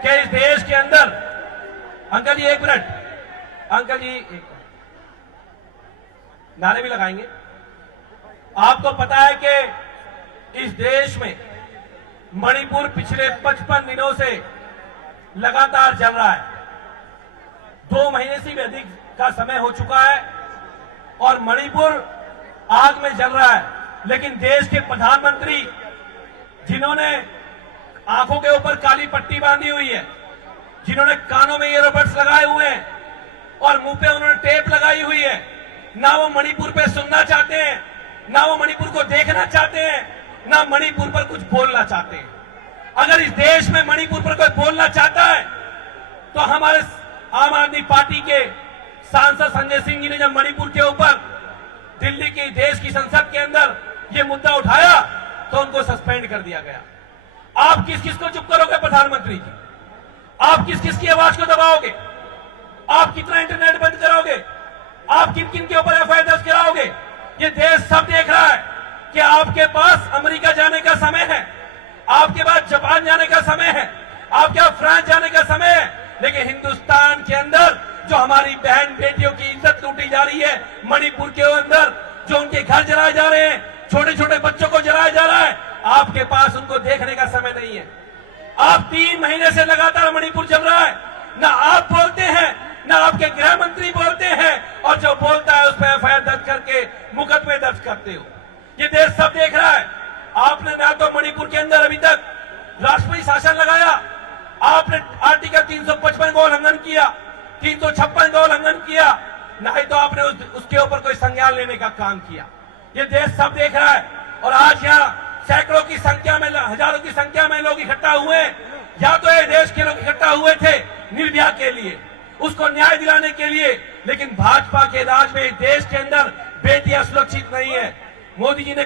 कि इस देश के अंदर, अंकल जी एक मिनट, अंकल जी एक नारे भी लगाएंगे। आपको पता है कि इस देश में मणिपुर पिछले 55 दिनों से लगातार जल रहा है। 2 महीने से भी अधिक का समय हो चुका है और मणिपुर आग में जल रहा है। लेकिन देश के प्रधानमंत्री, जिन्होंने आंखों के ऊपर काली पट्टी बांधी हुई है, जिन्होंने कानों में ईयरबड्स लगाए हुए हैं और मुंह पे उन्होंने टेप लगाई हुई है, ना वो मणिपुर पे सुनना चाहते हैं, ना वो मणिपुर को देखना चाहते हैं, ना मणिपुर पर कुछ बोलना चाहते हैं। अगर इस देश में मणिपुर पर कोई बोलना चाहता है तो हमारे आम आदमी पार्टी के सांसद संजय सिंह जी ने जब मणिपुर के ऊपर दिल्ली की देश की संसद के अंदर ये मुद्दा उठाया तो उनको सस्पेंड कर दिया गया। आप किस किस को चुप करोगे प्रधानमंत्री जी? आप किस किस की आवाज को दबाओगे? आप कितना इंटरनेट बंद कराओगे? आप किन किन के ऊपर एफआईआर दर्ज कराओगे? ये देश सब देख रहा है कि आपके पास अमेरिका जाने का समय है, आपके पास जापान जाने का समय है, आपके पास फ्रांस जाने का समय है, लेकिन हिंदुस्तान के अंदर जो हमारी बहन बेटियों की इज्जत लूटी जा रही है, मणिपुर के अंदर जो उनके घर जलाए जा रहे हैं, छोटे छोटे बच्चों को जलाया जा रहा है, आपके पास उनको देखने का समय नहीं है। आप 3 महीने से लगातार मणिपुर जल रहा है, ना आप बोलते हैं, ना आपके गृह मंत्री बोलते हैं, और जो बोलता है उस पर एफआईआर दर्ज करके मुकदमे दर्ज करते हो। ये देश सब देख रहा है। आपने ना तो मणिपुर के अंदर अभी तक राष्ट्रपति शासन लगाया, आपने आर्टिकल 355 का उल्लंघन किया, 356 का उल्लंघन किया, ना ही तो आपने उसके ऊपर कोई संज्ञान लेने का काम किया। ये देश सब देख रहा है। और आज यहाँ सैकड़ों की संख्या में, हजारों की संख्या में लोग इकट्ठा हुए। या तो ये देश के लोग इकट्ठा हुए थे निर्भया के लिए, उसको न्याय दिलाने के लिए, लेकिन भाजपा के राज में देश के अंदर बेटियां सुरक्षित नहीं है। मोदी जी ने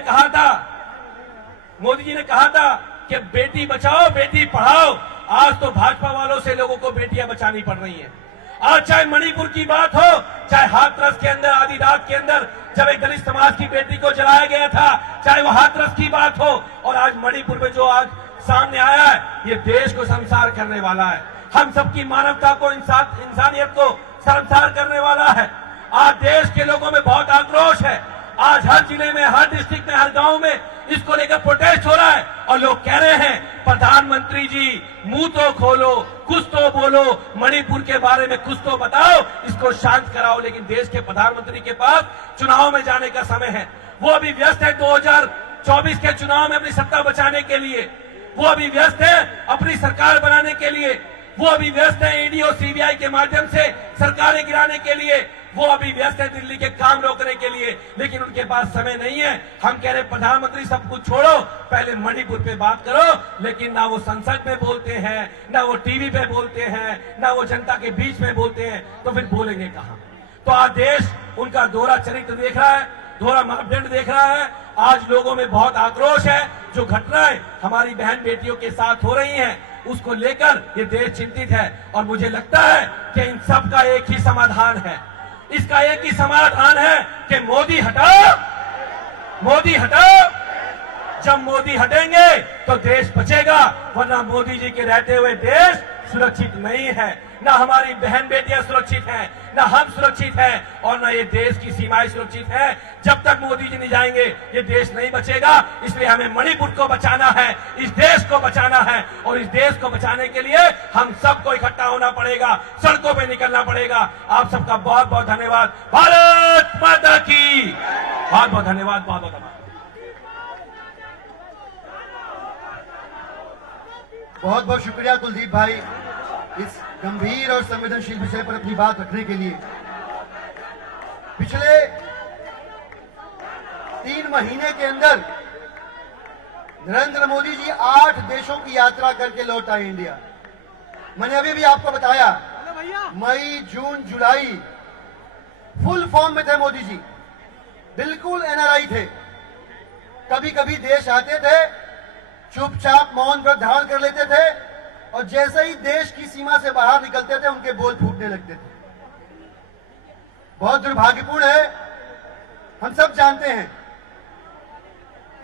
कहा था कि बेटी बचाओ बेटी पढ़ाओ। आज तो भाजपा वालों से लोगों को बेटियां बचानी पड़ रही हैं। आज चाहे मणिपुर की बात हो, चाहे हाथरस के अंदर आधी रात के अंदर जब एक दलित समाज की बेटी को जलाया गया था, चाहे वो हाथरस की बात हो, और आज मणिपुर में जो आज सामने आया है, ये देश को शर्मसार करने वाला है। हम सबकी मानवता को, इंसानियत को शर्मसार करने वाला है। आज देश के लोगों में बहुत आक्रोश है। आज हर जिले में, हर डिस्ट्रिक्ट में, हर गांव में इसको लेकर प्रोटेस्ट हो रहा है और लोग कह रहे हैं प्रधानमंत्री जी मुंह तो खोलो, कुछ तो बोलो, मणिपुर के बारे में कुछ तो बताओ, इसको शांत कराओ। लेकिन देश के प्रधानमंत्री के पास चुनाव में जाने का समय है। वो अभी व्यस्त है 2024 के चुनाव में अपनी सत्ता बचाने के लिए, वो अभी व्यस्त है अपनी सरकार बनाने के लिए, वो अभी व्यस्त है ईडी और सीबीआई के माध्यम से सरकारें गिराने के लिए, वो अभी व्यस्त है दिल्ली के काम रोकने के लिए, लेकिन उनके पास समय नहीं है। हम कह रहे प्रधानमंत्री सब कुछ छोड़ो, पहले मणिपुर पे बात करो। लेकिन ना वो संसद में बोलते हैं, ना वो टीवी पे बोलते हैं, ना वो जनता के बीच में बोलते हैं, तो फिर बोलेंगे कहां? तो आज देश उनका दोहरा चरित्र देख रहा है, दोहरा मापदंड देख रहा है। आज लोगों में बहुत आक्रोश है। जो घटनाएं हमारी बहन बेटियों के साथ हो रही हैं, उसको लेकर ये देश चिंतित है। और मुझे लगता है कि इन सब का एक ही समाधान है, इसका एक ही समाधान है कि मोदी हटाओ, मोदी हटाओ। जब मोदी हटेंगे तो देश बचेगा, वरना मोदी जी के रहते हुए देश सुरक्षित नहीं है। ना हमारी बहन बेटियां सुरक्षित हैं, ना हम सुरक्षित हैं, और ना ये देश की सीमाएं सुरक्षित हैं। जब तक मोदी जी नहीं जाएंगे ये देश नहीं बचेगा। इसलिए हमें मणिपुर को बचाना है, इस देश को बचाना है, और इस देश को बचाने के लिए हम सबको इकट्ठा होना पड़ेगा, सड़कों पे निकलना पड़ेगा। आप सबका बहुत बहुत धन्यवाद। भारत माता की बहुत बहुत धन्यवाद, बहुत बहुत धन्यवाद। बहुत बहुत शुक्रिया कुलदीप भाई इस गंभीर और संवेदनशील विषय पर अपनी बात रखने के लिए। पिछले 3 महीने के अंदर नरेंद्र मोदी जी 8 देशों की यात्रा करके लौट आए इंडिया। मैंने अभी भी आपको बताया, मई, जून, जुलाई फुल फॉर्म में थे मोदी जी, बिल्कुल एनआरआई थे। कभी कभी देश आते थे, चुपचाप मौन व्रत धारण कर लेते थे, और जैसे ही देश की सीमा से बाहर निकलते थे उनके बोल फूटने लगते थे। बहुत दुर्भाग्यपूर्ण है, हम सब जानते हैं,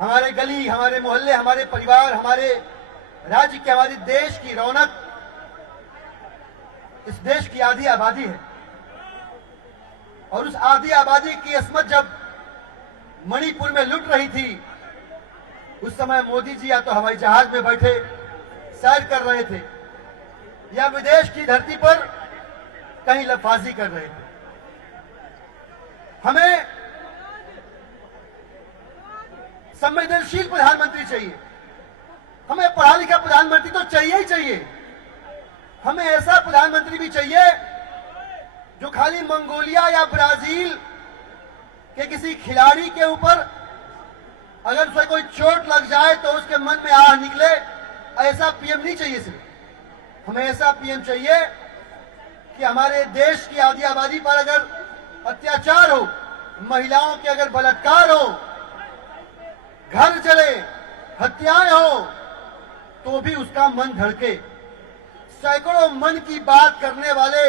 हमारे गली, हमारे मोहल्ले, हमारे परिवार, हमारे राज्य की, हमारे देश की रौनक, इस देश की आधी आबादी है। और उस आधी आबादी की अस्मत जब मणिपुर में लुट रही थी, उस समय मोदी जी या तो हवाई जहाज में बैठे सैर कर रहे थे, या विदेश की धरती पर कहीं लफाजी कर रहे थे। हमें संवेदनशील प्रधानमंत्री चाहिए, हमें पढ़ा लिखा प्रधानमंत्री तो चाहिए ही चाहिए। हमें ऐसा प्रधानमंत्री भी चाहिए जो खाली मंगोलिया या ब्राजील के किसी खिलाड़ी के ऊपर अगर उसे कोई चोट लग जाए तो उसके मन में आह निकले, ऐसा पीएम नहीं चाहिए। सिर्फ हमें ऐसा पीएम चाहिए कि हमारे देश की आधी आबादी पर अगर अत्याचार हो, महिलाओं के अगर बलात्कार हो, घर जले, हत्याएं हो, तो भी उसका मन धड़के। सैकड़ों मन की बात करने वाले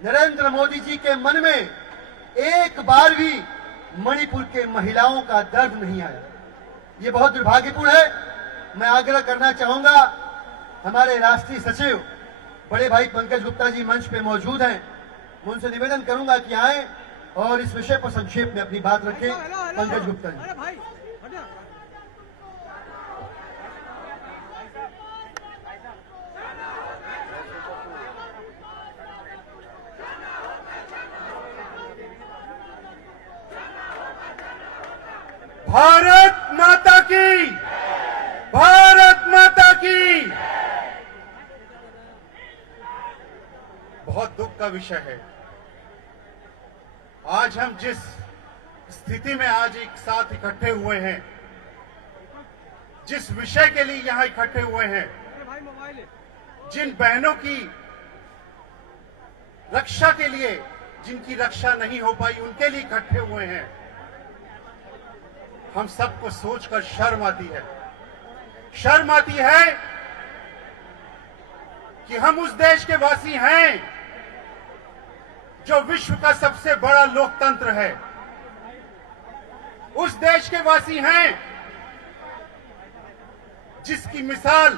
नरेंद्र मोदी जी के मन में एक बार भी मणिपुर के महिलाओं का दर्द नहीं आया। ये बहुत दुर्भाग्यपूर्ण है। मैं आग्रह करना चाहूंगा, हमारे राष्ट्रीय सचिव बड़े भाई पंकज गुप्ता जी मंच पे मौजूद हैं, मैं उनसे निवेदन करूंगा कि आए और इस विषय पर संक्षेप में अपनी बात रखें। पंकज गुप्ता जी। भारत माता की, भारत माता की। बहुत दुख का विषय है। आज हम जिस स्थिति में आज एक साथ इकट्ठे हुए हैं, जिस विषय के लिए यहां इकट्ठे हुए हैं, जिन बहनों की रक्षा के लिए, जिनकी रक्षा नहीं हो पाई, उनके लिए इकट्ठे हुए हैं, हम सबको सोचकर शर्म आती है। शर्म आती है कि हम उस देश के वासी हैं जो विश्व का सबसे बड़ा लोकतंत्र है, उस देश के वासी हैं जिसकी मिसाल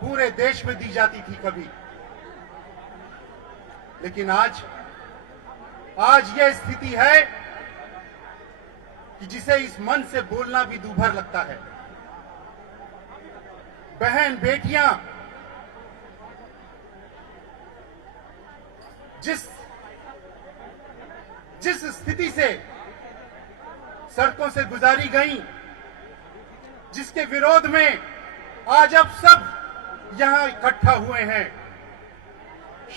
पूरे देश में दी जाती थी कभी, लेकिन आज यह स्थिति है कि जिसे इस मन से बोलना भी दूभर लगता है। बहन बेटियां जिस स्थिति से सड़कों से गुजारी गईं, जिसके विरोध में आज अब सब यहां इकट्ठा हुए हैं,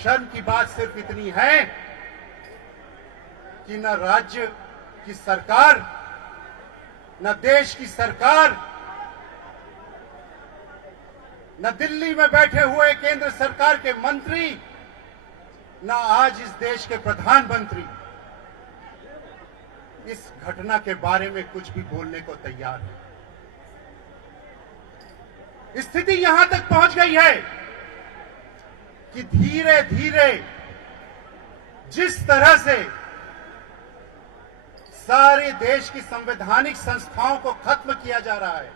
शर्म की बात सिर्फ इतनी है कि न राज्य की सरकार, न देश की सरकार, न दिल्ली में बैठे हुए केंद्र सरकार के मंत्री, न आज इस देश के प्रधानमंत्री इस घटना के बारे में कुछ भी बोलने को तैयार है। स्थिति यहां तक पहुंच गई है कि धीरे धीरे जिस तरह से सारे देश की संवैधानिक संस्थाओं को खत्म किया जा रहा है,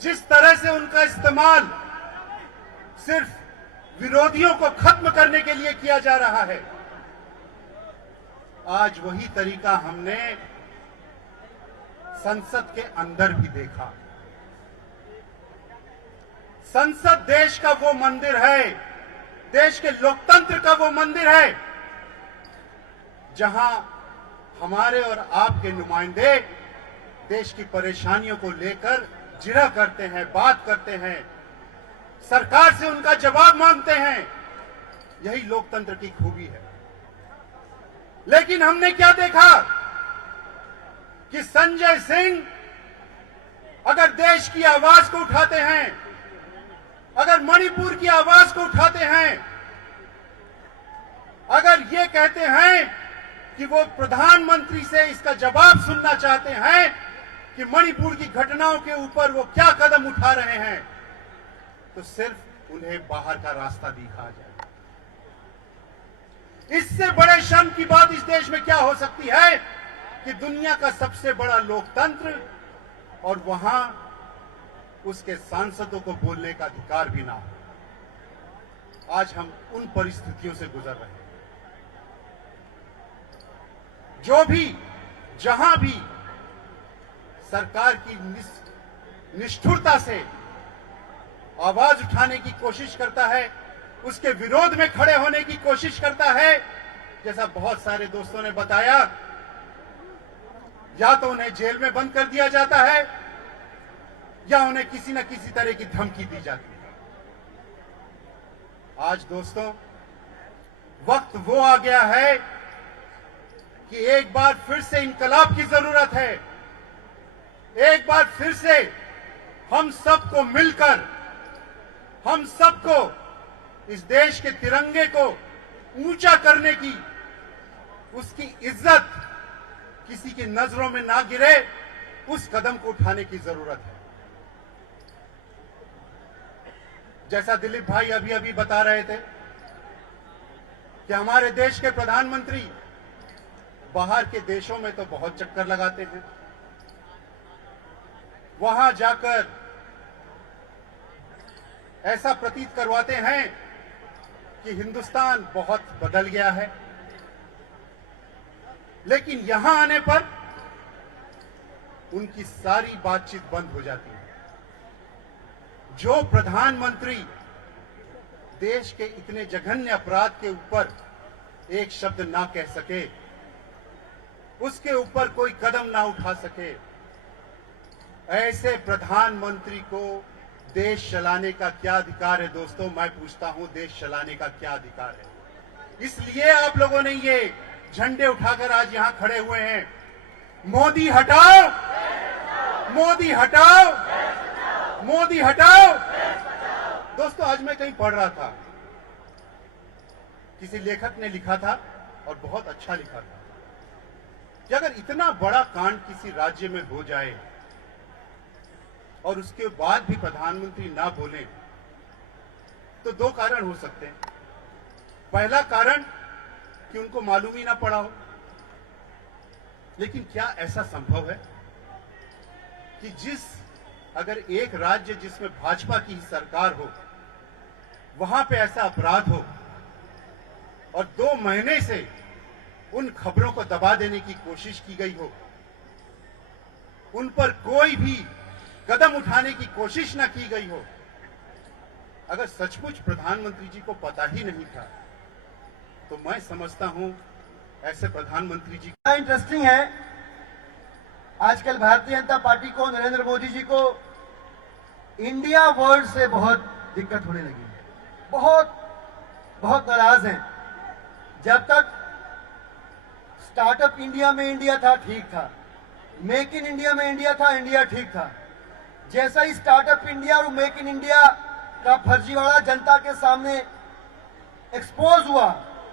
जिस तरह से उनका इस्तेमाल सिर्फ विरोधियों को खत्म करने के लिए किया जा रहा है, आज वही तरीका हमने संसद के अंदर भी देखा। संसद देश का वो मंदिर है, देश के लोकतंत्र का वो मंदिर है, जहां हमारे और आपके नुमाइंदे देश की परेशानियों को लेकर जिरह करते हैं, बात करते हैं, सरकार से उनका जवाब मांगते हैं। यही लोकतंत्र की खूबी है। लेकिन हमने क्या देखा कि संजय सिंह अगर देश की आवाज को उठाते हैं, अगर मणिपुर की आवाज को उठाते हैं, अगर ये कहते हैं कि वो प्रधानमंत्री से इसका जवाब सुनना चाहते हैं कि मणिपुर की घटनाओं के ऊपर वो क्या कदम उठा रहे हैं, तो सिर्फ उन्हें बाहर का रास्ता दिखा जाए। इससे बड़े शर्म की बात इस देश में क्या हो सकती है कि दुनिया का सबसे बड़ा लोकतंत्र और वहां उसके सांसदों को बोलने का अधिकार भी ना हो। आज हम उन परिस्थितियों से गुजर रहे हैं। जो भी जहां भी सरकार की निष्ठुरता से आवाज उठाने की कोशिश करता है, उसके विरोध में खड़े होने की कोशिश करता है, जैसा बहुत सारे दोस्तों ने बताया, या तो उन्हें जेल में बंद कर दिया जाता है या उन्हें किसी न किसी तरह की धमकी दी जाती है। आज दोस्तों वक्त वो आ गया है कि एक बार फिर से इंकलाब की जरूरत है। एक बार फिर से हम सबको मिलकर, हम सबको इस देश के तिरंगे को ऊंचा करने की, उसकी इज्जत किसी की नजरों में ना गिरे, उस कदम को उठाने की जरूरत है। जैसा दिलीप भाई अभी अभी बता रहे थे कि हमारे देश के प्रधानमंत्री बाहर के देशों में तो बहुत चक्कर लगाते हैं, वहां जाकर ऐसा प्रतीत करवाते हैं कि हिंदुस्तान बहुत बदल गया है, लेकिन यहां आने पर उनकी सारी बातचीत बंद हो जाती है। जो प्रधानमंत्री देश के इतने जघन्य अपराध के ऊपर एक शब्द ना कह सके, उसके ऊपर कोई कदम ना उठा सके, ऐसे प्रधानमंत्री को देश चलाने का क्या अधिकार है? दोस्तों, मैं पूछता हूं, देश चलाने का क्या अधिकार है? इसलिए आप लोगों ने ये झंडे उठाकर आज यहां खड़े हुए हैं। मोदी हटाओ, मोदी हटाओ, मोदी हटाओ। दोस्तों, आज मैं कहीं पढ़ रहा था, किसी लेखक ने लिखा था और बहुत अच्छा लिखा था कि अगर इतना बड़ा कांड किसी राज्य में हो जाए और उसके बाद भी प्रधानमंत्री ना बोले, तो दो कारण हो सकते हैं। पहला कारण कि उनको मालूम ही ना पड़ा हो। लेकिन क्या ऐसा संभव है कि अगर एक राज्य जिसमें भाजपा की सरकार हो, वहां पे ऐसा अपराध हो और 2 महीने से उन खबरों को दबा देने की कोशिश की गई हो, उन पर कोई भी कदम उठाने की कोशिश न की गई हो। अगर सचमुच प्रधानमंत्री जी को पता ही नहीं था, तो मैं समझता हूं ऐसे प्रधानमंत्री जी बड़ा इंटरेस्टिंग है, आजकल भारतीय जनता पार्टी को, नरेंद्र मोदी जी को इंडिया वर्ड से बहुत दिक्कत होने लगी है। बहुत नाराज हैं। जब तक स्टार्टअप इंडिया में इंडिया था, ठीक था। मेक इन इंडिया में इंडिया था, इंडिया ठीक था। जैसा ही स्टार्टअप इंडिया और मेक इन इंडिया का फर्जीवाड़ा जनता के सामने एक्सपोज हुआ,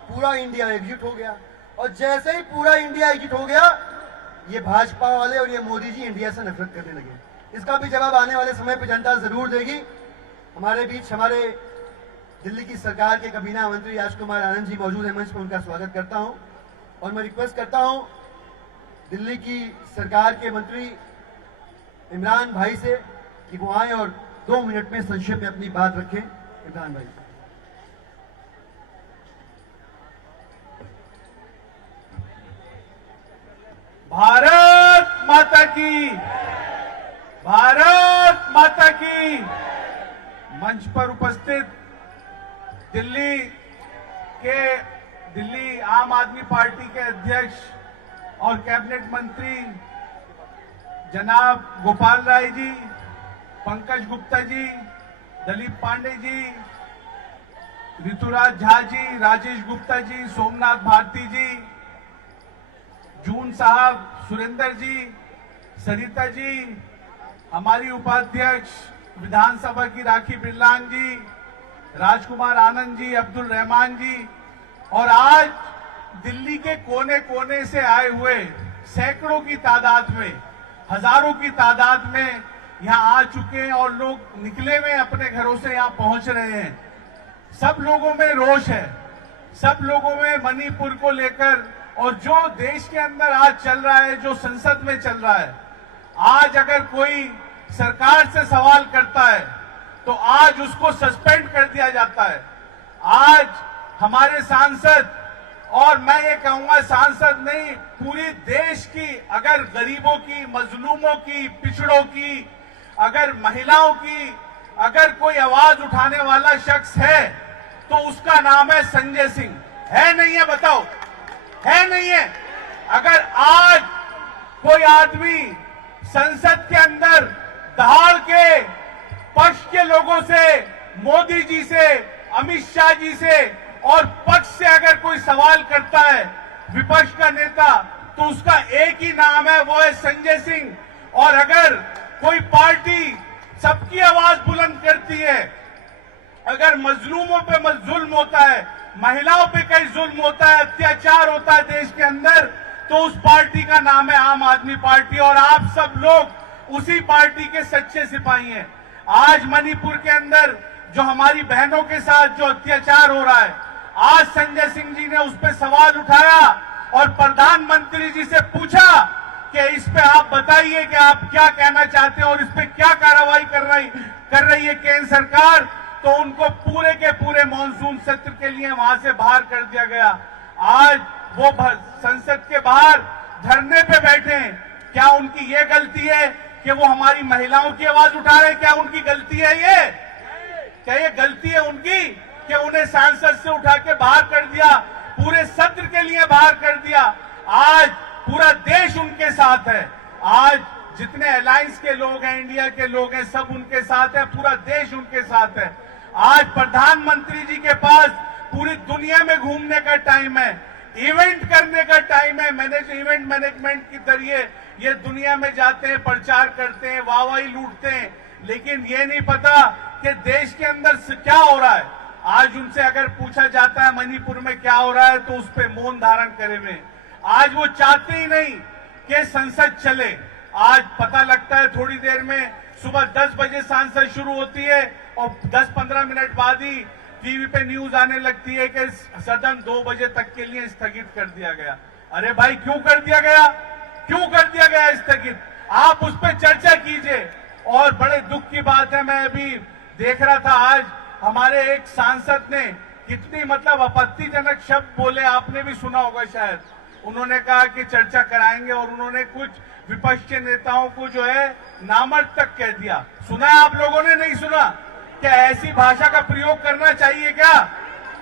पूरा इंडिया एग्जिट हो गया। और जैसे ही पूरा इंडिया एग्जिट हो गया, ये भाजपा वाले और ये मोदी जी इंडिया से नफरत करने लगे। इसका भी जवाब आने वाले समय पर जनता जरूर देगी। हमारे बीच हमारे दिल्ली की सरकार के काबीना मंत्री राजकुमार आनंद जी मौजूद हैं, मंच पर उनका स्वागत करता हूं। और मैं रिक्वेस्ट करता हूं दिल्ली की सरकार के मंत्री इमरान भाई से कि वो आए और 2 मिनट में संक्षेप में अपनी बात रखें। इमरान भाई। भारत माता की, भारत माता की। मंच पर उपस्थित दिल्ली आम आदमी पार्टी के अध्यक्ष और कैबिनेट मंत्री जनाब गोपाल राय जी, पंकज गुप्ता जी, दिलीप पांडे जी, ऋतुराज झा जी, राजेश गुप्ता जी, सोमनाथ भारती जी, जून साहब, सुरेंद्र जी, सरिता जी, हमारी उपाध्यक्ष विधानसभा की राखी बिरलान जी, राजकुमार आनंद जी, अब्दुल रहमान जी, और आज दिल्ली के कोने कोने से आए हुए सैकड़ों की तादाद में, हजारों की तादाद में यहां आ चुके हैं और लोग निकले हुए अपने घरों से यहां पहुंच रहे हैं। सब लोगों में रोष है, सब लोगों में मणिपुर को लेकर और जो देश के अंदर आज चल रहा है, जो संसद में चल रहा है। आज अगर कोई सरकार से सवाल करता है तो आज उसको सस्पेंड कर दिया जाता है। आज हमारे सांसद, और मैं ये कहूंगा सांसद नहीं, पूरी देश की, अगर गरीबों की, मजलूमों की, पिछड़ों की, अगर महिलाओं की, अगर कोई आवाज उठाने वाला शख्स है तो उसका नाम है संजय सिंह। है नहीं है? बताओ, है नहीं है? अगर आज कोई आदमी संसद के अंदर दहाड़ के पक्ष के लोगों से, मोदी जी से, अमित शाह जी से और पक्ष से अगर कोई सवाल करता है, विपक्ष का नेता, तो उसका एक ही नाम है, वो है संजय सिंह। और अगर कोई पार्टी सबकी आवाज बुलंद करती है, अगर मजलूमों पे जुल्म होता है, महिलाओं पे कई जुल्म होता है, अत्याचार होता है देश के अंदर, तो उस पार्टी का नाम है आम आदमी पार्टी। और आप सब लोग उसी पार्टी के सच्चे सिपाही हैं। आज मणिपुर के अंदर जो हमारी बहनों के साथ जो अत्याचार हो रहा है, आज संजय सिंह जी ने उस पर सवाल उठाया और प्रधानमंत्री जी से पूछा कि इस पे आप बताइए कि आप क्या कहना चाहते हैं और इस पे क्या कार्रवाई कर रही है केंद्र सरकार। तो उनको पूरे के पूरे मॉनसून सत्र के लिए वहां से बाहर कर दिया गया। आज वो संसद के बाहर धरने पे बैठे हैं। क्या उनकी ये गलती है कि वो हमारी महिलाओं की आवाज उठा रहे हैं? क्या उनकी गलती है ये? क्या ये गलती है उनकी कि उन्हें सांसद से उठा के बाहर कर दिया, पूरे सत्र के लिए बाहर कर दिया? आज पूरा देश उनके साथ है। आज जितने अलायंस के लोग हैं, इंडिया के लोग हैं, सब उनके साथ है, पूरा देश उनके साथ है। आज प्रधानमंत्री जी के पास पूरी दुनिया में घूमने का टाइम है, इवेंट करने का टाइम है। इवेंट मैनेजमेंट के जरिए ये दुनिया में जाते हैं, प्रचार करते हैं, वाहवाही लूटते हैं, लेकिन ये नहीं पता कि देश के अंदर क्या हो रहा है। आज उनसे अगर पूछा जाता है मणिपुर में क्या हो रहा है तो उस पर मौन धारण करे हुए। आज वो चाहते ही नहीं कि संसद चले। आज पता लगता है थोड़ी देर में सुबह 10 बजे संसद शुरू होती है और 10-15 मिनट बाद ही टीवी पे न्यूज आने लगती है कि सदन 2 बजे तक के लिए स्थगित कर दिया गया। अरे भाई क्यों कर दिया गया, क्यों कर दिया गया स्थगित? आप उस पर चर्चा कीजिए। और बड़े दुख की बात है, मैं अभी देख रहा था आज हमारे एक सांसद ने कितनी मतलब आपत्तिजनक शब्द बोले, आपने भी सुना होगा शायद। उन्होंने कहा कि चर्चा कराएंगे और उन्होंने कुछ विपक्ष के नेताओं को जो है नामर्द तक कह दिया। सुना है आप लोगों ने, नहीं सुना? क्या ऐसी भाषा का प्रयोग करना चाहिए क्या?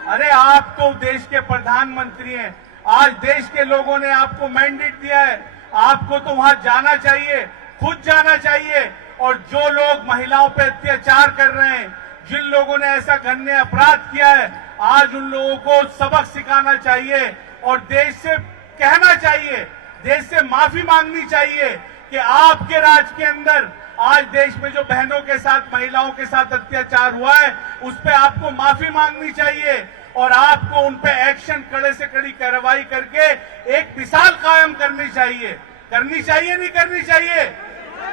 अरे आप तो देश के प्रधानमंत्री हैं, आज देश के लोगों ने आपको मैंडेट दिया है, आपको तो वहां जाना चाहिए, खुद जाना चाहिए। और जो लोग महिलाओं पर अत्याचार कर रहे हैं, जिन लोगों ने ऐसा घृण्य अपराध किया है, आज उन लोगों को सबक सिखाना चाहिए और देश से कहना चाहिए, देश से माफी मांगनी चाहिए कि आपके राज के अंदर आज देश में जो बहनों के साथ, महिलाओं के साथ अत्याचार हुआ है, उस पर आपको माफी मांगनी चाहिए और आपको उन पे एक्शन, कड़े से कड़ी कार्रवाई करके एक मिसाल कायम करनी चाहिए। करनी चाहिए, नहीं करनी चाहिए?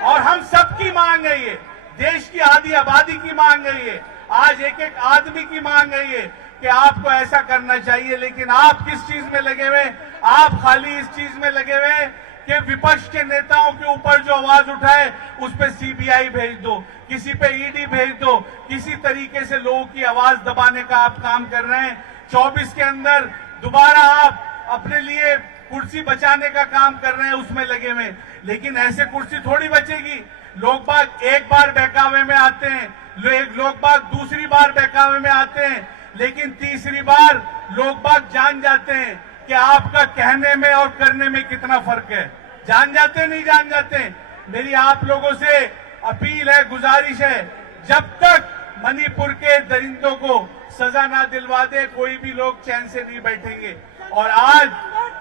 और हम सबकी मांग है ये, देश की आधी आबादी की मांग है ये, आज एक एक आदमी की मांग है ये कि आपको ऐसा करना चाहिए। लेकिन आप किस चीज में लगे हुए? आप खाली इस चीज में लगे हुए कि विपक्ष के नेताओं के ऊपर जो आवाज उठाए उस पर सीबीआई भेज दो, किसी पे ईडी भेज दो, किसी तरीके से लोगों की आवाज दबाने का आप काम कर रहे हैं। 24 के अंदर दोबारा आप अपने लिए कुर्सी बचाने का काम कर रहे हैं, उसमें लगे हुए। लेकिन ऐसे कुर्सी थोड़ी बचेगी। लोग बाग एक बार बहकावे में आते हैं, लोग बाग दूसरी बार बहकावे में आते हैं, लेकिन तीसरी बार लोग बाग जान जाते हैं कि आपका कहने में और करने में कितना फर्क है। जान जाते, नहीं जान जाते? मेरी आप लोगों से अपील है, गुजारिश है, जब तक मणिपुर के दरिंदों को सजा ना दिलवा दे, कोई भी लोग चैन से नहीं बैठेंगे। और आज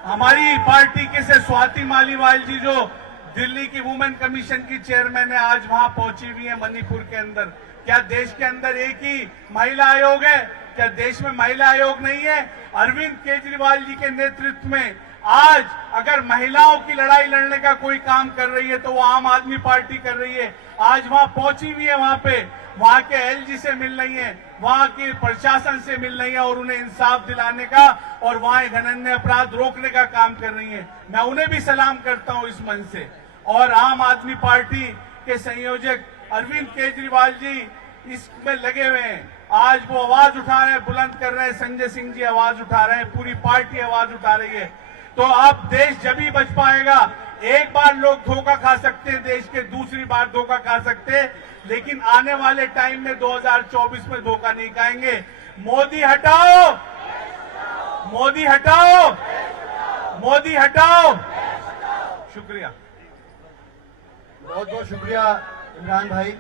हमारी पार्टी के से स्वाति मालीवाल जी, जो दिल्ली की वुमेन कमीशन की चेयरमैन है, आज वहां पहुंची हुई है मणिपुर के अंदर। क्या देश के अंदर एक ही महिला आयोग है? क्या देश में महिला आयोग नहीं है? अरविंद केजरीवाल जी के नेतृत्व में आज अगर महिलाओं की लड़ाई लड़ने का कोई काम कर रही है तो वो आम आदमी पार्टी कर रही है। आज वहां पहुंची हुई है, वहां पे वहां के एलजी से मिल रही है, वहां के प्रशासन से मिल रही है और उन्हें इंसाफ दिलाने का और वहां घृण्य अपराध रोकने का काम कर रही है। मैं उन्हें भी सलाम करता हूं इस मंच से। और आम आदमी पार्टी के संयोजक अरविंद केजरीवाल जी इसमें लगे हुए हैं, आज वो आवाज उठा रहे हैं, बुलंद कर रहे हैं। संजय सिंह जी आवाज उठा रहे हैं, पूरी पार्टी आवाज उठा रही है। तो अब देश जब ही बच पाएगा। एक बार लोग धोखा खा सकते हैं देश के, दूसरी बार धोखा खा सकते हैं, लेकिन आने वाले टाइम में 2024 में धोखा नहीं खाएंगे। मोदी हटाओ, मोदी हटाओ, मोदी हटाओ। शुक्रिया, बहुत बहुत शुक्रिया इमरान भाई।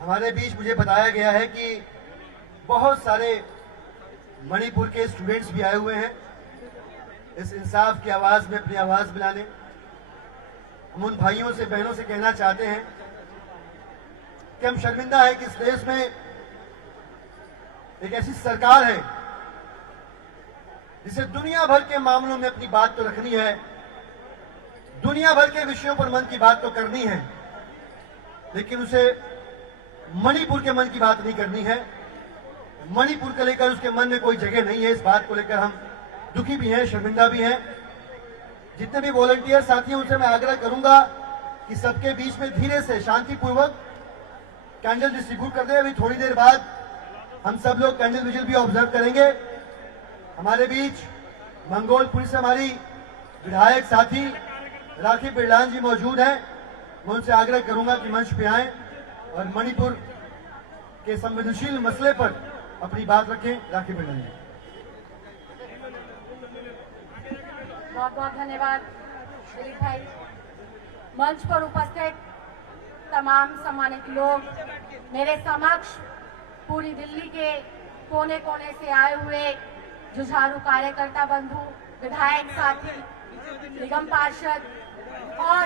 हमारे बीच मुझे बताया गया है कि बहुत सारे मणिपुर के स्टूडेंट्स भी आए हुए हैं इस इंसाफ की आवाज में अपनी आवाज मिलाने। हम उन भाइयों से, बहनों से कहना चाहते हैं कि हम शर्मिंदा हैं कि इस देश में एक ऐसी सरकार है जिसे दुनिया भर के मामलों में अपनी बात तो रखनी है, दुनिया भर के विषयों पर मन की बात तो करनी है, लेकिन उसे मणिपुर के मन की बात नहीं करनी है। मणिपुर को लेकर उसके मन में कोई जगह नहीं है। इस बात को लेकर हम दुखी भी हैं, शर्मिंदा भी हैं। जितने भी वॉलंटियर साथी हैं उनसे मैं आग्रह करूंगा कि सबके बीच में धीरे से, शांतिपूर्वक कैंडल डिस्ट्रीब्यूट कर दें। अभी थोड़ी देर बाद हम सब लोग कैंडल विजिल भी ऑब्जर्व करेंगे। हमारे बीच मंगोलपुर से हमारी विधायक साथी राखी बिरलान जी मौजूद हैं। मैं उनसे आग्रह करूंगा कि मंच पे आएं और मणिपुर के संवेदनशील मसले पर अपनी बात रखें। राखी बिरलान जी। बहुत बहुत धन्यवाद दिलीप भाई। मंच पर उपस्थित तमाम सम्मानित लोग, मेरे समक्ष पूरी दिल्ली के कोने कोने से आए हुए जुझारू कार्यकर्ता बंधु, विधायक साथी, निगम पार्षद और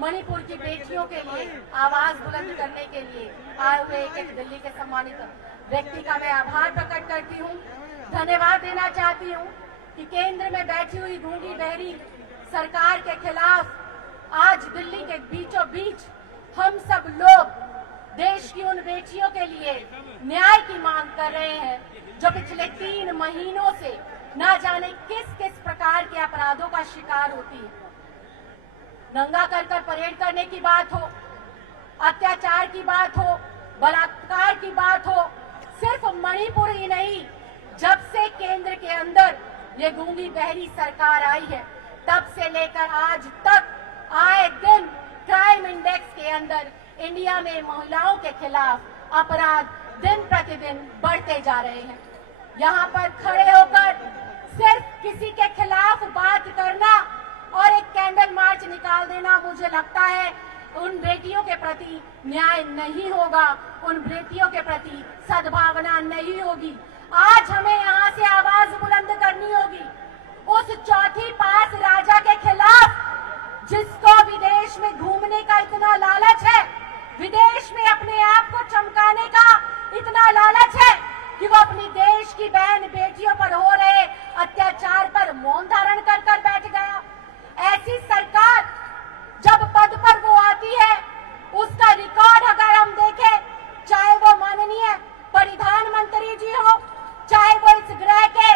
मणिपुर की बेटियों के लिए आवाज बुलंद करने के लिए आए हुए एक दिल्ली के सम्मानित व्यक्ति का मैं आभार प्रकट करती हूँ। धन्यवाद देना चाहती हूँ कि केंद्र में बैठी हुई गूंगी बहरी सरकार के खिलाफ आज दिल्ली के बीचों बीच हम सब लोग देश की की उन बेटियों के लिए न्याय की मांग कर रहे हैं जो पिछले 3 महीनों से ना जाने किस किस प्रकार के अपराधों का शिकार होती है। नंगा कर परेड करने की बात हो, अत्याचार की बात हो, बलात्कार की बात हो, सिर्फ मणिपुर ही नहीं, जब से केंद्र के अंदर ये गूंगी बहरी सरकार आई है तब से लेकर आज तक आए दिन क्राइम इंडेक्स के अंदर इंडिया में महिलाओं के खिलाफ अपराध दिन प्रतिदिन बढ़ते जा रहे हैं। यहाँ पर खड़े होकर सिर्फ किसी के खिलाफ बात करना और एक कैंडल मार्च निकाल देना, मुझे लगता है उन बेटियों के प्रति न्याय नहीं होगा, उन बेटियों के प्रति सद्भावना नहीं होगी। आज हमें यहाँ से आवाज बुलंद करनी होगी उस चौथी पास राजा के खिलाफ जिसको विदेश में घूमने का इतना लालच है, विदेश में अपने आप को चमकाने का इतना लालच है कि वो अपनी देश की बहन बेटियों पर हो रहे अत्याचार पर मौन धारण कर बैठ गया। ऐसी सरकार जब पद पर वो आती है उसका रिकॉर्ड अगर हम देखें, चाहे वो माननीय परिधान मंत्री जी हो, चाहे वो इस गृह के,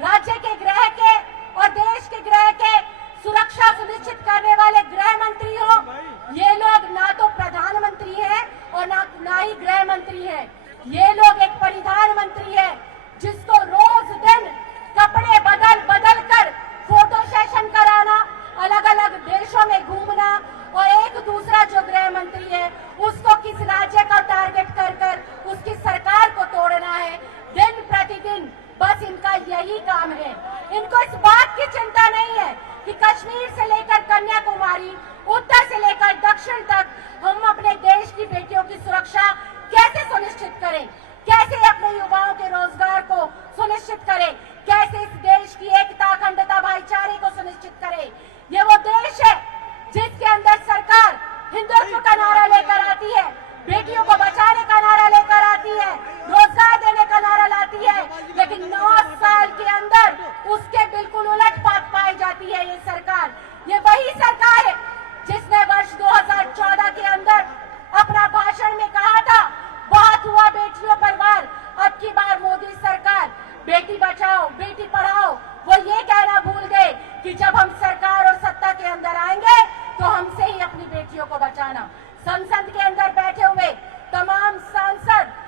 राज्य के गृह के और देश के गृह के सुरक्षा सुनिश्चित करने वाले गृह मंत्री हो, ये लोग ना तो प्रधानमंत्री हैं और ना ही गृह मंत्री हैं। ये लोग एक परिधान मंत्री है जिसको रोज दिन कपड़े बदल कर फोटो सेशन कराना, अलग अलग देशों में घूमना और एक दूसरा जो गृह मंत्री है उसको किस राज्य का टारगेट कर उसकी सरकार को तोड़ना है। दिन प्रतिदिन बस इनका यही काम है। इनको इस बात की चिंता नहीं है कि कश्मीर से लेकर कन्याकुमारी, उत्तर से लेकर दक्षिण तक हम अपने देश की बेटियों की सुरक्षा कैसे सुनिश्चित करें, कैसे अपने युवाओं के रोजगार को सुनिश्चित करें, कैसे इस देश की एकता, अखंडता, भाईचारे को सुनिश्चित करें। ये वो देश है जिसके अंदर सरकार हिंदुत्व का नारा लेकर आती है, बेटियों को बचाने का नारा लेकर आती है, रोजगार देने का नारा लाती है, लेकिन 9 साल के अंदर उसके बिल्कुल उलट बात पाई जाती है। ये सरकार, ये वही सरकार है जिसने वर्ष 2014 के अंदर अपना भाषण में कहा था बहुत हुआ बेटियों पर वार, अब की बार मोदी सरकार बेटी बचाओ बेटी पढ़ाओ। वो ये कहना भूल गए कि जब हम सरकार और सत्ता के अंदर आएंगे तो हमसे ही अपनी बेटियों को बचाना। संसद के अंदर बैठे हुए तमाम सांसद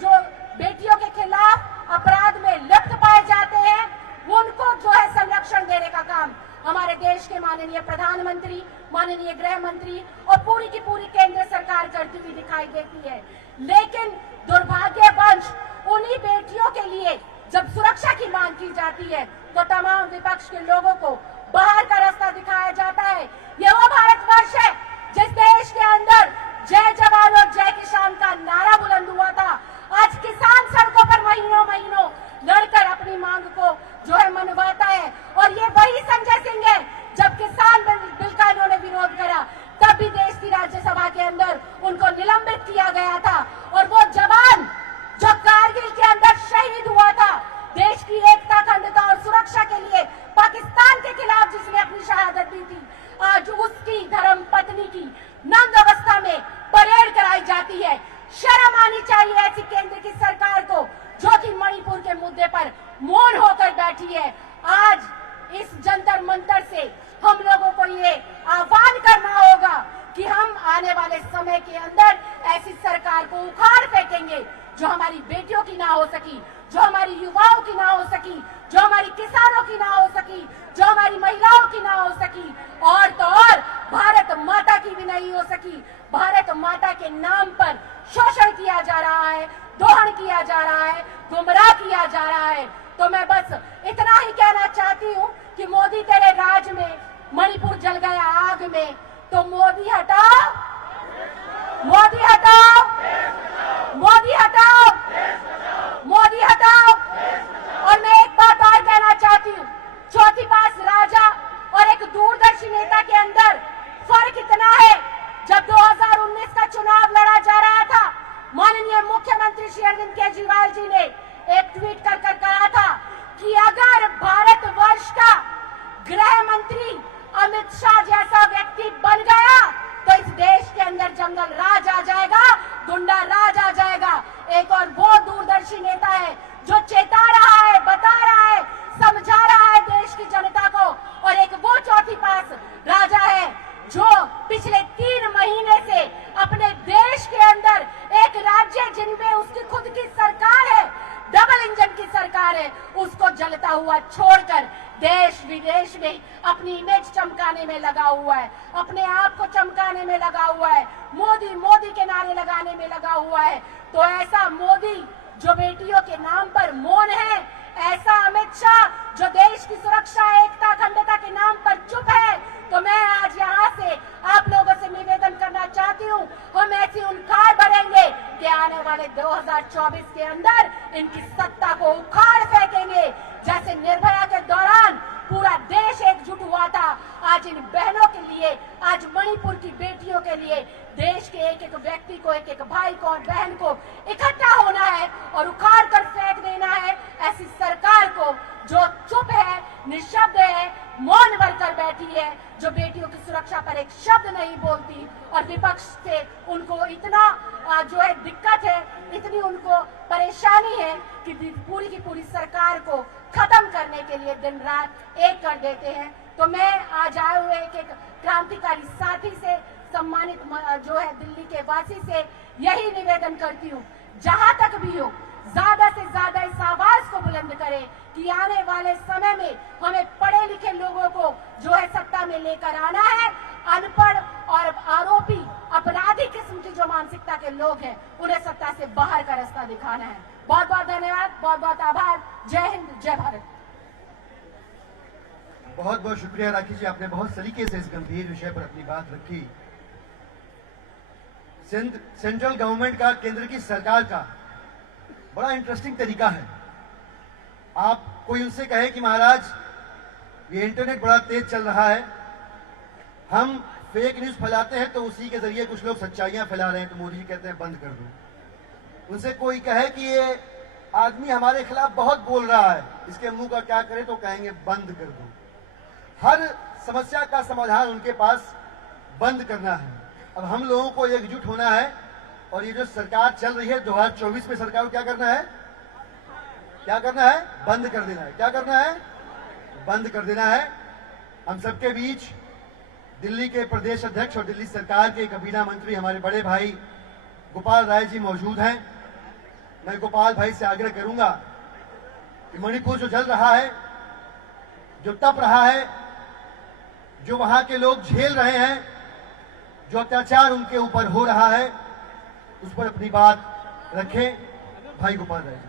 जो बेटियों के खिलाफ अपराध में लिप्त पाए जाते हैं उनको जो है संरक्षण देने का काम हमारे देश के माननीय प्रधानमंत्री, माननीय गृह मंत्री और पूरी की पूरी केंद्र सरकार करती हुई दिखाई देती है। लेकिन दुर्भाग्यवश उन्हीं बेटियों के लिए जब सुरक्षा की मांग की जाती है तो तमाम विपक्ष के लोगों को बाहर का रास्ता दिखाया जाता है। ये वो भारतवर्ष है जिस देश के अंदर जय जवान और जय किसान का नारा बुलंद हुआ था। आज किसान सड़कों पर महीनों लड़कर अपनी मांग को जो है मनवाता है और ये वही संजय सिंह है जब किसान बिल का इन्होंने विरोध करा तब भी देश की राज्यसभा के अंदर उनको निलंबित किया गया था। और वो जवान जो कारगिल के अंदर शहीद हुआ था देश की एकता, अखंडता और सुरक्षा के लिए पाकिस्तान के खिलाफ जिसने अपनी शहादत दी थी, आज उसकी धर्म पत्नी की नंग अवस्था में परेड कराई जाती है। शर्म आनी चाहिए ऐसी केंद्र की सरकार को जो कि मणिपुर के मुद्दे पर मौन होकर बैठी है। आज इस जंतर मंतर से हम लोगों को ये आह्वान करना होगा कि हम आने वाले समय के अंदर ऐसी सरकार को उखाड़ फेंकेंगे जो हमारी बेटियों की ना हो सकी, जो हमारी युवाओं की ना हो सकी, जो हमारी किसानों की ना हो सकी, जो हमारी महिलाओं की ना हो सकी और तो और भारत माता की भी नहीं हो सकी। भारत माता के नाम पर शोषण किया जा रहा है, दोहन किया जा रहा है, गुमराह किया जा रहा है। तो मैं बस इतना ही कहना चाहती हूँ कि मोदी तेरे राज में मणिपुर जल गया आग में, तो मोदी हटाओ, मोदी हटाओ, मोदी हटाओ, मोदी हटाओ। और मैं एक बात और कहना चाहती हूँ, चौथी पास राजा और एक दूरदर्शी नेता के अंदर फर्क इतना है। जब 2019 का चुनाव लड़ा जा रहा था, माननीय मुख्यमंत्री श्री अरविंद केजरीवाल जी ने एक ट्वीट कर कहा था कि अगर भारतवर्ष का गृह मंत्री अमित शाह जैसा व्यक्ति बन गया तो इस देश के अंदर जंगल राज आ जाएगा, गुंडा छोड़कर देश विदेश में अपनी इमेज चमकाने में लगा हुआ है, अपने आप को चमकाने में लगा हुआ है, मोदी मोदी के नारे लगाने में लगा हुआ है। तो ऐसा मोदी जो बेटियों के नाम पर मौन है, ऐसा अमित शाह जो देश की सुरक्षा, एकता, अखंडता के नाम पर चुप है, तो मैं आज यहाँ से आप लोगों से निवेदन करना चाहती हूँ, हम ऐसी उनकार बढ़ेंगे कि आने वाले 2024 के अंदर इनकी सत्ता को उखाड़ फेंकेंगे। जैसे निर्भया के दौरान पूरा देश एकजुट हुआ था, आज इन बहनों के लिए, आज मणिपुर की बेटियों के लिए देश के एक एक व्यक्ति को, एक एक भाई को और बहन को इकट्ठा होना है और उखाड़ कर फेंक देना है ऐसी सरकार को जो चुप है, निशब्द है, मौन बनकर बैठी है, जो बेटियों की सुरक्षा पर एक शब्द नहीं बोलती। और विपक्ष से उनको इतना जो है दिक्कत है, इतनी उनको परेशानी है कि पूरी की पूरी सरकार को खत्म करने के लिए दिन रात एक कर देते हैं। तो मैं आज आए हुए एक क्रांतिकारी साथी से, सम्मानित जो है दिल्ली के वासी से यही निवेदन करती हूँ, जहां तक भी हो ज्यादा से ज्यादा इस आवाज को बुलंद करें कि आने वाले समय में हमें पढ़े लिखे लोगों को जो है सत्ता में लेकर आना है। अनपढ़ और आरोपी अपराधी किस्म की जो मानसिकता के लोग हैं, उन्हें सत्ता से बाहर का रास्ता दिखाना है। बहुत बहुत धन्यवाद, बहुत बहुत आभार। जय हिंद, जय भारत। बहुत बहुत शुक्रिया राखी जी, आपने बहुत सलीके से इस गंभीर विषय पर अपनी बात रखी। सेंट्रल गवर्नमेंट का, केंद्र की सरकार का बड़ा इंटरेस्टिंग तरीका है। आप कोई उनसे कहे कि महाराज ये इंटरनेट बड़ा तेज चल रहा है, हम फेक न्यूज फैलाते हैं तो उसी के जरिए कुछ लोग सच्चाइयां फैला रहे हैं, तो मोदी जी कहते हैं बंद कर दो। उनसे कोई कहे कि ये आदमी हमारे खिलाफ बहुत बोल रहा है, इसके मुंह का क्या करे, तो कहेंगे बंद कर दो। हर समस्या का समाधान उनके पास बंद करना है। अब हम लोगों को एकजुट होना है और ये जो सरकार चल रही है 2024 में, सरकार को क्या करना है? क्या करना है? बंद कर देना है। क्या करना है? बंद कर देना है। हम सबके बीच दिल्ली के प्रदेश अध्यक्ष और दिल्ली सरकार के कबीना मंत्री हमारे बड़े भाई गोपाल राय जी मौजूद हैं। मैं गोपाल भाई से आग्रह करूंगा कि मणिपुर जो जल रहा है, जो तप रहा है, जो वहां के लोग झेल रहे हैं, जो अत्याचार उनके ऊपर हो रहा है, उस पर अपनी बात रखें। भाई गोपाल राय जी।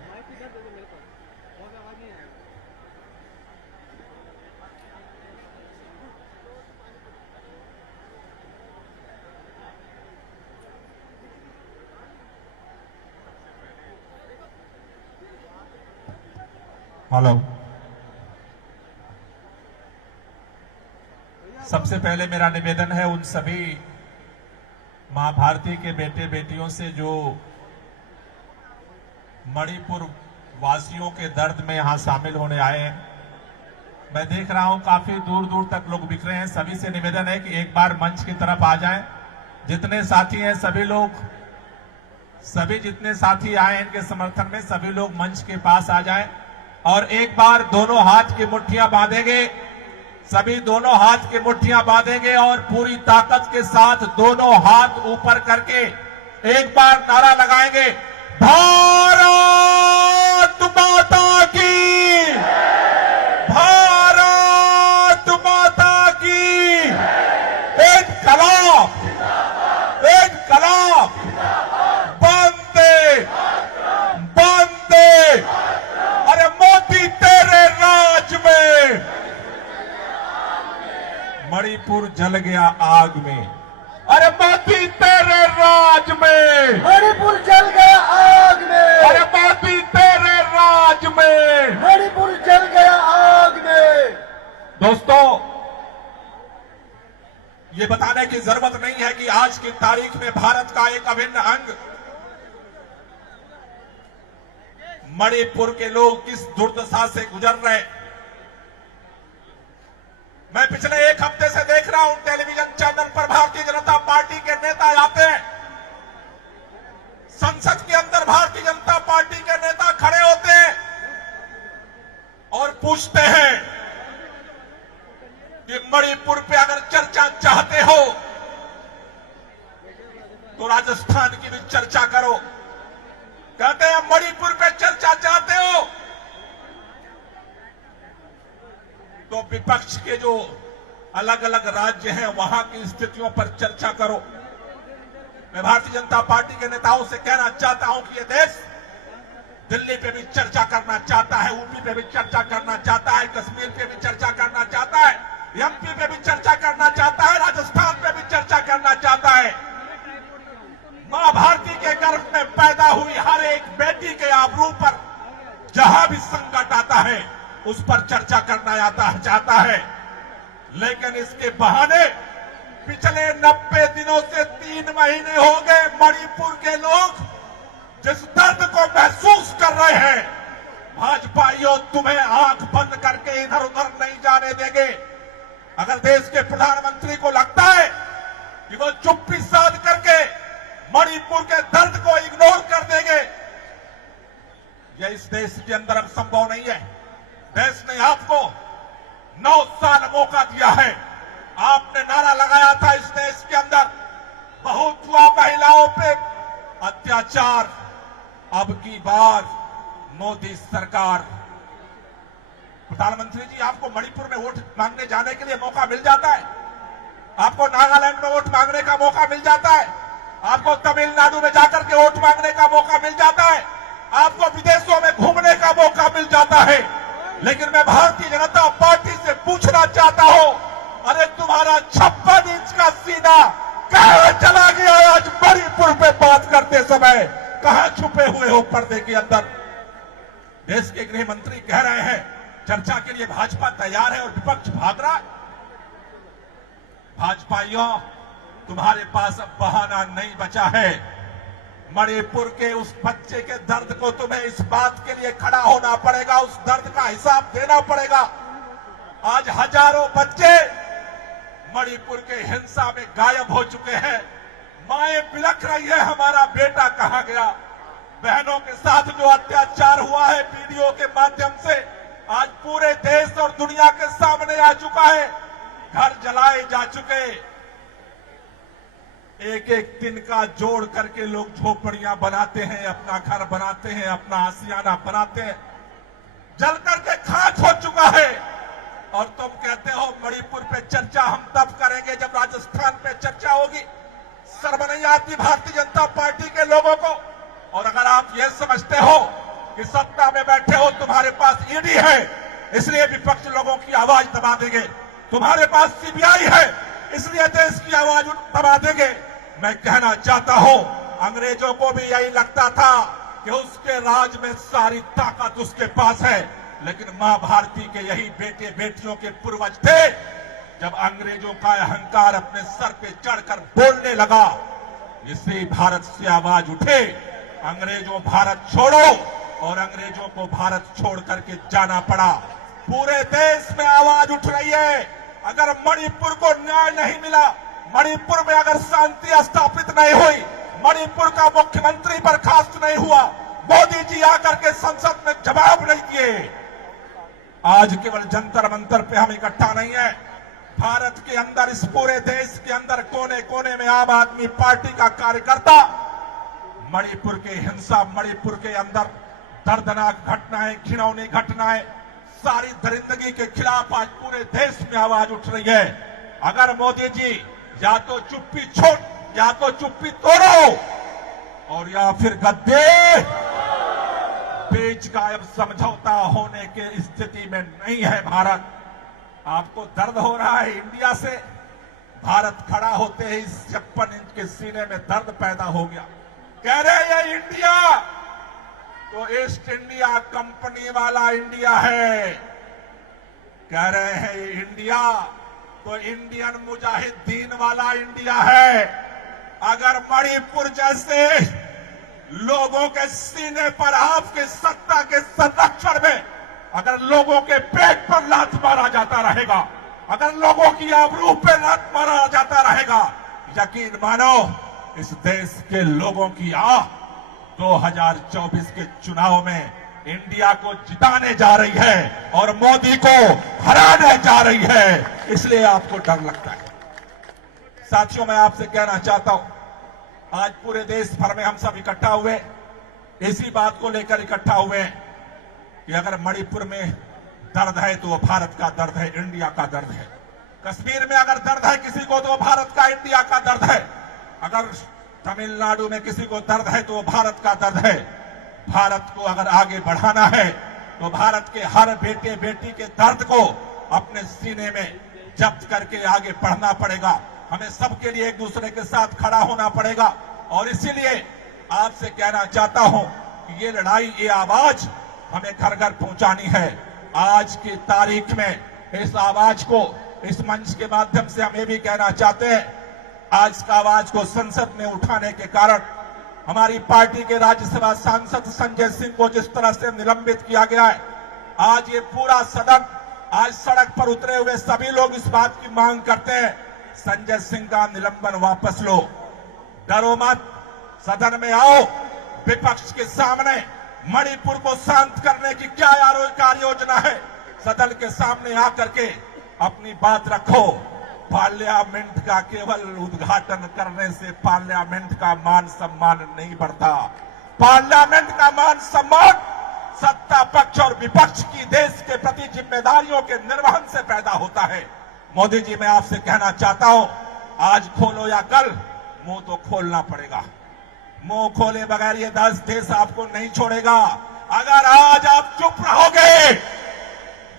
हेलो, सबसे पहले मेरा निवेदन है उन सभी मां भारती के बेटे बेटियों से जो मणिपुर वासियों के दर्द में यहां शामिल होने आए हैं। मैं देख रहा हूं काफी दूर दूर तक लोग बिखरे हैं। सभी से निवेदन है कि एक बार मंच की तरफ आ जाएं। जितने साथी हैं सभी लोग, सभी जितने साथी आए हैं इनके समर्थन में सभी लोग मंच के पास आ जाएं और एक बार दोनों हाथ की मुट्ठियां बांधेंगे। सभी दोनों हाथ की मुट्ठियां बांधेंगे और पूरी ताकत के साथ दोनों हाथ ऊपर करके एक बार नारा लगाएंगे, भारत माता की, भारत माता की। इनकलाब, इनकलाब, वंदे वंदे। अरे मोदी तेरे राज में मणिपुर जल गया आग में। अरे मोदी तेरे राज में मणिपुर जल गया आग में। अरे मोदी तेरे राज में मणिपुर जल गया आग में। दोस्तों, ये बताने की जरूरत नहीं है कि आज की तारीख में भारत का एक अभिन्न अंग मणिपुर के लोग किस दुर्दशा से गुजर रहे हैं। मैं पिछले एक हफ्ते से देख रहा हूं टेलीविजन चैनल पर भारतीय जनता पार्टी के नेता आते हैं, संसद के अंदर भारतीय जनता पार्टी के नेता खड़े होते हैं और पूछते हैं कि मणिपुर पे अगर चर्चा चाहते हो तो राजस्थान की भी चर्चा करो। कहते हैं मणिपुर पे चर्चा चाहते हो तो विपक्ष के जो अलग अलग राज्य हैं वहां की स्थितियों पर चर्चा करो। मैं भारतीय जनता पार्टी के नेताओं से कहना चाहता हूं कि ये देश दिल्ली पे भी चर्चा करना चाहता है, यूपी पे भी चर्चा करना चाहता है, कश्मीर पे भी चर्चा करना चाहता है, एमपी पे भी चर्चा करना चाहता है, राजस्थान पे भी चर्चा करना चाहता है। मां भारती के गर्भ में पैदा हुई हर एक बेटी के आबरू पर जहां भी संकट आता है उस पर चर्चा करना चाहता है। लेकिन इसके बहाने पिछले 90 दिनों से 3 महीने हो गए मणिपुर के लोग जिस दर्द को महसूस कर रहे हैं, भाजपाइयों तुम्हें आंख बंद करके इधर उधर नहीं जाने देंगे। अगर देश के प्रधानमंत्री को लगता है कि वो चुप्पी साध करके मणिपुर के दर्द को इग्नोर कर देंगे, यह इस देश के अंदर अब संभव नहीं है। देश ने आपको 9 साल मौका दिया है। आपने नारा लगाया था इस देश के अंदर बहुत हुआ महिलाओं पे अत्याचार, अब की बार मोदी सरकार। प्रधानमंत्री जी, आपको मणिपुर में वोट मांगने जाने के लिए मौका मिल जाता है, आपको नागालैंड में वोट मांगने का मौका मिल जाता है, आपको तमिलनाडु में जाकर के वोट मांगने का मौका मिल जाता है, आपको विदेशों में घूमने का मौका मिल जाता है। लेकिन मैं भारतीय जनता पार्टी से पूछना चाहता हूं, अरे तुम्हारा 56 इंच का सीना कहां चला गया? आज मणिपुर पे बात करते समय कहां छुपे हुए हो पर्दे के अंदर? देश के गृह मंत्री कह रहे हैं चर्चा के लिए भाजपा तैयार है और विपक्ष भाग रहा है। भाजपाइयों, तुम्हारे पास अब बहाना नहीं बचा है। मणिपुर के उस बच्चे के दर्द को तुम्हें इस बात के लिए खड़ा होना पड़ेगा, उस दर्द का हिसाब देना पड़ेगा। आज हजारों बच्चे मणिपुर के हिंसा में गायब हो चुके हैं। माएं बिलख रही है, हमारा बेटा कहां गया? बहनों के साथ जो अत्याचार हुआ है वीडियो के माध्यम से आज पूरे देश और दुनिया के सामने आ चुका है। घर जलाए जा चुके, एक एक दिन का जोड़ करके लोग झोपड़ियां बनाते हैं, अपना घर बनाते हैं, अपना आशियाना बनाते हैं। जल करके खाक हो चुका है और तुम कहते हो मणिपुर पे चर्चा हम तब करेंगे जब राजस्थान पे चर्चा होगी। शर्म नहीं आती भारतीय जनता पार्टी के लोगों को? और अगर आप ये समझते हो कि सत्ता में बैठे हो, तुम्हारे पास ईडी है इसलिए विपक्ष लोगों की आवाज दबा देंगे, तुम्हारे पास सीबीआई है इसलिए देश की आवाज दबा देंगे। मैं कहना चाहता हूं, अंग्रेजों को भी यही लगता था कि उसके राज में सारी ताकत उसके पास है, लेकिन मां भारती के यही बेटे बेटियों के पूर्वज थे। जब अंग्रेजों का अहंकार अपने सर पे चढ़कर बोलने लगा, इसी भारत से आवाज उठे, अंग्रेजों भारत छोड़ो, और अंग्रेजों को भारत छोड़ करके जाना पड़ा। पूरे देश में आवाज उठ रही है, अगर मणिपुर को न्याय नहीं मिला, मणिपुर में अगर शांति स्थापित नहीं हुई, मणिपुर का मुख्यमंत्री बर्खास्त नहीं हुआ, मोदी जी आकर के संसद में जवाब नहीं दिए। आज केवल जंतर मंतर पे हम इकट्ठा नहीं है, भारत के अंदर, इस पूरे देश के अंदर कोने कोने में आम आदमी पार्टी का कार्यकर्ता मणिपुर के हिंसा, मणिपुर के अंदर दर्दनाक घटनाएं, घिनौनी घटनाएं, सारी दरिंदगी के खिलाफ आज पूरे देश में आवाज उठ रही है। अगर मोदी जी या तो चुप्पी छोड़, या तो चुप्पी तोड़ो, और या फिर गद्दे बेच गायब समझौता होने के स्थिति में नहीं है भारत। आपको दर्द हो रहा है इंडिया से, भारत खड़ा होते ही 56 इंच के सीने में दर्द पैदा हो गया। कह रहे हैं ये इंडिया तो ईस्ट इंडिया कंपनी वाला इंडिया है, कह रहे हैं ये इंडिया तो इंडियन मुजाहिदीन वाला इंडिया है। अगर मणिपुर जैसे लोगों के सीने पर आपके सत्ता के संरक्षण में अगर लोगों के पेट पर लात मारा जाता रहेगा, अगर लोगों की आबरू पे लात मारा जाता रहेगा, यकीन मानो इस देश के लोगों की आह 2024 के चुनाव में इंडिया को जिताने जा रही है और मोदी को हराने जा रही है, इसलिए आपको डर लगता है। साथियों, मैं आपसे कहना चाहता हूं, आज पूरे देश भर में हम सब इकट्ठा हुए, इसी बात को लेकर इकट्ठा हुए कि अगर मणिपुर में दर्द है तो वो भारत का दर्द है, इंडिया का दर्द है। कश्मीर में अगर दर्द है किसी को तो वो भारत का, इंडिया का दर्द है। अगर तमिलनाडु में किसी को दर्द है तो वो भारत का दर्द है। भारत को अगर आगे बढ़ाना है तो भारत के हर बेटे बेटी के दर्द को अपने सीने में जब्त करके आगे बढ़ना पड़ेगा। हमें सबके लिए एक दूसरे के साथ खड़ा होना पड़ेगा। और इसीलिए आपसे कहना चाहता हूं कि ये लड़ाई, ये आवाज हमें घर घर पहुंचानी है। आज की तारीख में इस आवाज को इस मंच के माध्यम से हम ये भी कहना चाहते हैं, आज का आवाज को संसद में उठाने के कारण हमारी पार्टी के राज्यसभा सांसद संजय सिंह को जिस तरह से निलंबित किया गया है, आज ये पूरा सदन, आज सड़क पर उतरे हुए सभी लोग इस बात की मांग करते हैं, संजय सिंह का निलंबन वापस लो। डरो मत, सदन में आओ। विपक्ष के सामने मणिपुर को शांत करने की क्या कार्य योजना है, सदन के सामने आकर के अपनी बात रखो। पार्लियामेंट का केवल उद्घाटन करने से पार्लियामेंट का मान सम्मान नहीं बढ़ता। पार्लियामेंट का मान सम्मान सत्ता पक्ष और विपक्ष की देश के प्रति जिम्मेदारियों के निर्वहन से पैदा होता है। मोदी जी, मैं आपसे कहना चाहता हूं, आज खोलो या कल मुंह तो खोलना पड़ेगा। मुंह खोले बगैर ये देश आपको नहीं छोड़ेगा। अगर आज आप चुप रहोगे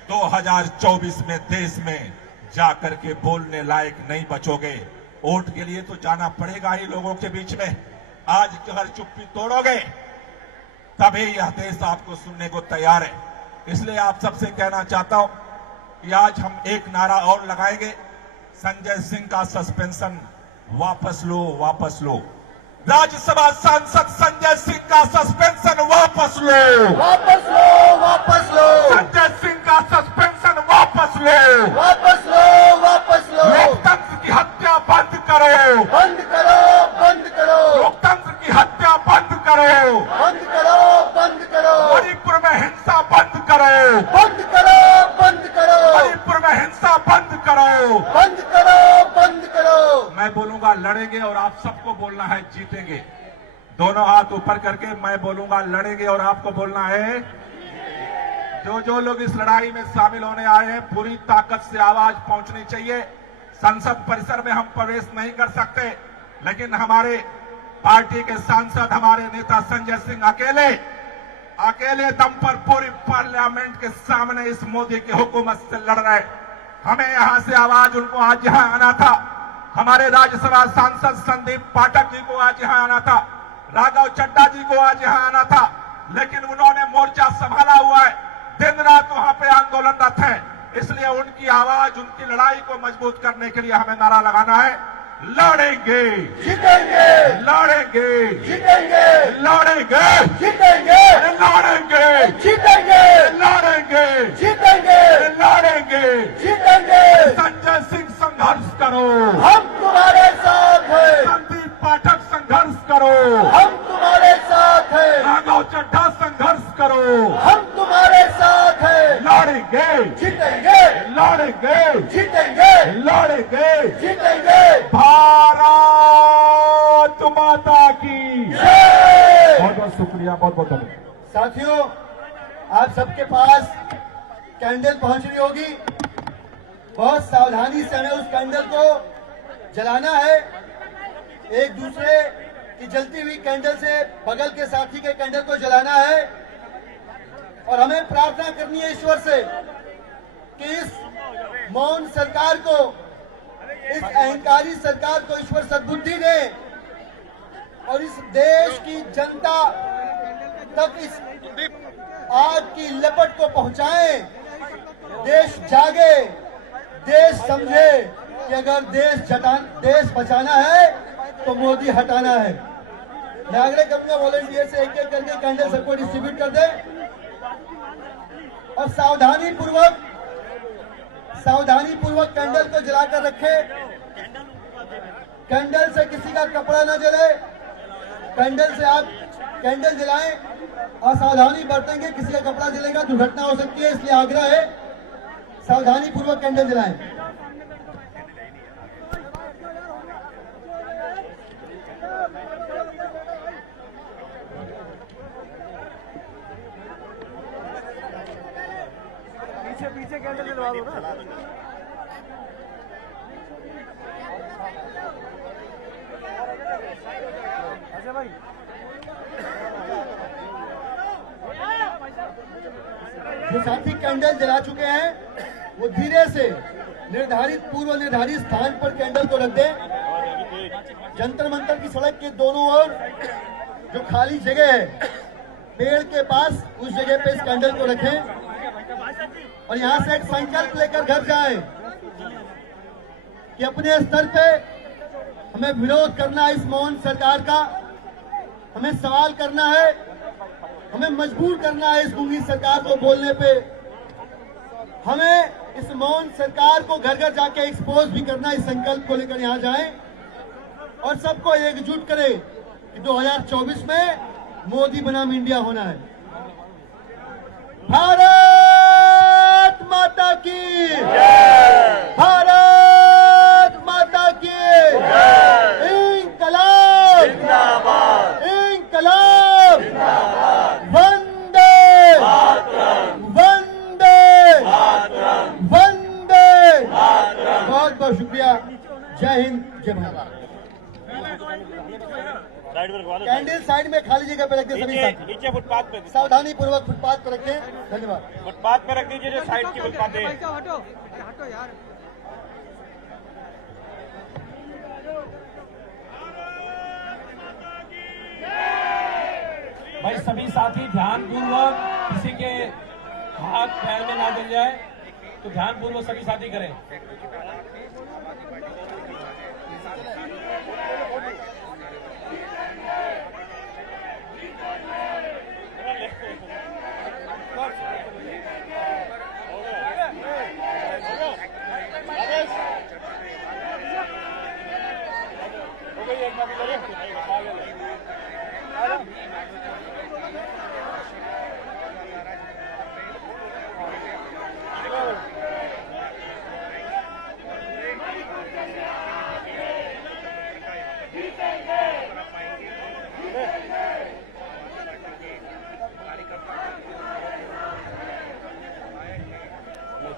2024 में देश में जाकर के बोलने लायक नहीं बचोगे। वोट के लिए तो जाना पड़ेगा ही लोगों के बीच में। आज अगर चुप्पी तोड़ोगे तभी यह देश आपको सुनने को तैयार है। इसलिए आप सबसे कहना चाहता हूं कि आज हम एक नारा और लगाएंगे, संजय सिंह का सस्पेंशन वापस लो, वापस लो। राज्यसभा सांसद संजय सिंह का सस्पेंशन वापस लो, वापस लो, वापस लो, संजय सिंह का सस्पेंशन वापस लो, वापस लो, वापस लो। लोकतंत्र की हत्या बंद करो, बंद करो, बंद करो, लोकतंत्र की हत्या बंद करो, बंद करो, बंद करो, मणिपुर में हिंसा बंद करो, बंद करो, बंद करो, मणिपुर में हिंसा बंद करो, बंद करो, बंद करो। मैं बोलूंगा लड़ेंगे और आप सबको बोलना है जीतेंगे। दोनों हाथ ऊपर करके मैं बोलूंगा लड़ेंगे और आपको बोलना है। जो लोग इस लड़ाई में शामिल होने आए हैं, पूरी ताकत से आवाज पहुंचनी चाहिए। संसद परिसर में हम प्रवेश नहीं कर सकते, लेकिन हमारे पार्टी के सांसद, हमारे नेता संजय सिंह अकेले दम पर पूरी पार्लियामेंट के सामने इस मोदी की हुकूमत से लड़ रहे। हमें यहां से आवाज, उनको आज यहां आना था। हमारे राज्यसभा सांसद संदीप पाठक जी को आज यहां आना था, राघव चड्ढा जी को आज यहां आना था, लेकिन उन्होंने मोर्चा संभाला हुआ है, दिन रात वहां पे आंदोलनरत है। इसलिए उनकी आवाज, उनकी लड़ाई को मजबूत करने के लिए हमें नारा लगाना है, लड़ेंगे, जीतेंगे, लड़ेंगे, जीतेंगे, लड़ेंगे, जीतेंगे, लड़ेंगे, जीतेंगे, लड़ेंगे, जीतेंगे, लड़ेंगे। जीतेंगे। संजय सिंह संघर्ष करो, हम तुम्हारे साथ हैं, संदीप पाठक संघर्ष करो, हम तुम्हारे साथ हैं, राघव चड्ढा संघर्ष करो, हम तुम्हारे साथ हैं। लड़ेंगे, जीतेंगे, लड़ेंगे, जीतेंगे, लड़ेंगे। जीतेंगे। भारत माता की जय। बहुत बहुत शुक्रिया, बहुत बहुत धन्यवाद। साथियों, आप सबके पास कैंडल पहुंच रही होगी। बहुत सावधानी से हमें उस कैंडल को जलाना है। एक दूसरे की जलती हुई कैंडल से बगल के साथी के कैंडल को जलाना है और हमें प्रार्थना करनी है ईश्वर से कि इस मौन सरकार को, इस अहंकारी सरकार को ईश्वर सद्बुद्धि दे और इस देश की जनता तक इस आग की लपट को पहुंचाए। देश जागे, देश समझे कि अगर देश बचाना है तो मोदी हटाना है। मैं आग्रह करूंगा वॉलंटियर से एक एक करके कैंडल सबको डिस्ट्रीब्यूट कर दे और सावधानी पूर्वक कैंडल को जलाकर रखे। कैंडल से किसी का कपड़ा न जले। कैंडल से आप कैंडल जलाएं और सावधानी बरतेंगे, किसी का कपड़ा जलेगा दुर्घटना हो सकती है, इसलिए आग्रह है सावधानी पूर्वक कैंडल जलाएं। जो साथी कैंडल जला चुके हैं वो धीरे से पूर्व निर्धारित स्थान पर कैंडल को रख दें। जंतर मंतर की सड़क के दोनों ओर जो खाली जगह है पेड़ के पास, उस जगह पे इस कैंडल को रखें और यहां से एक संकल्प लेकर घर जाएं कि अपने स्तर पे हमें विरोध करना है इस मौन सरकार का, हमें सवाल करना है, हमें मजबूर करना है इस गूंगी सरकार को बोलने पे, हमें इस मौन सरकार को घर घर जाके एक्सपोज भी करना है। इस संकल्प को लेकर यहां जाएं और सबको एकजुट करें कि 2024 में मोदी बनाम इंडिया होना है। भारत माता की जय, भारत माता की जय, इंकलाब जिंदाबाद, इंकलाब जिंदाबाद, वंदे मातरम, वंदे मातरम, वंदे मातरम। बहुत बहुत शुक्रिया। जय हिंद, जय भारत। कैंडल साइड में खाली जगह पे रख दे सभी साथी, नीचे फुटपाथ पे, सावधानी पूर्वक फुटपाथ पे रखें। धन्यवाद। फुटपाथ पे रख दीजिए, जो साइड की फुटपाथ है। भाई सभी साथी ध्यानपूर्वक, किसी के हाथ पैर में ना जल जाए तो ध्यानपूर्वक सभी साथी करें।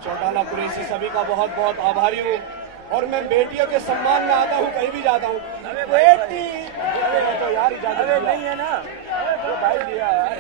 चौटाला कुरैशी सभी का बहुत बहुत आभारी हूँ और मैं बेटियों के सम्मान में आता हूँ, कहीं भी जाता हूँ। बेटी तो यार इजाजत नहीं है ना, जो भाई लिया है।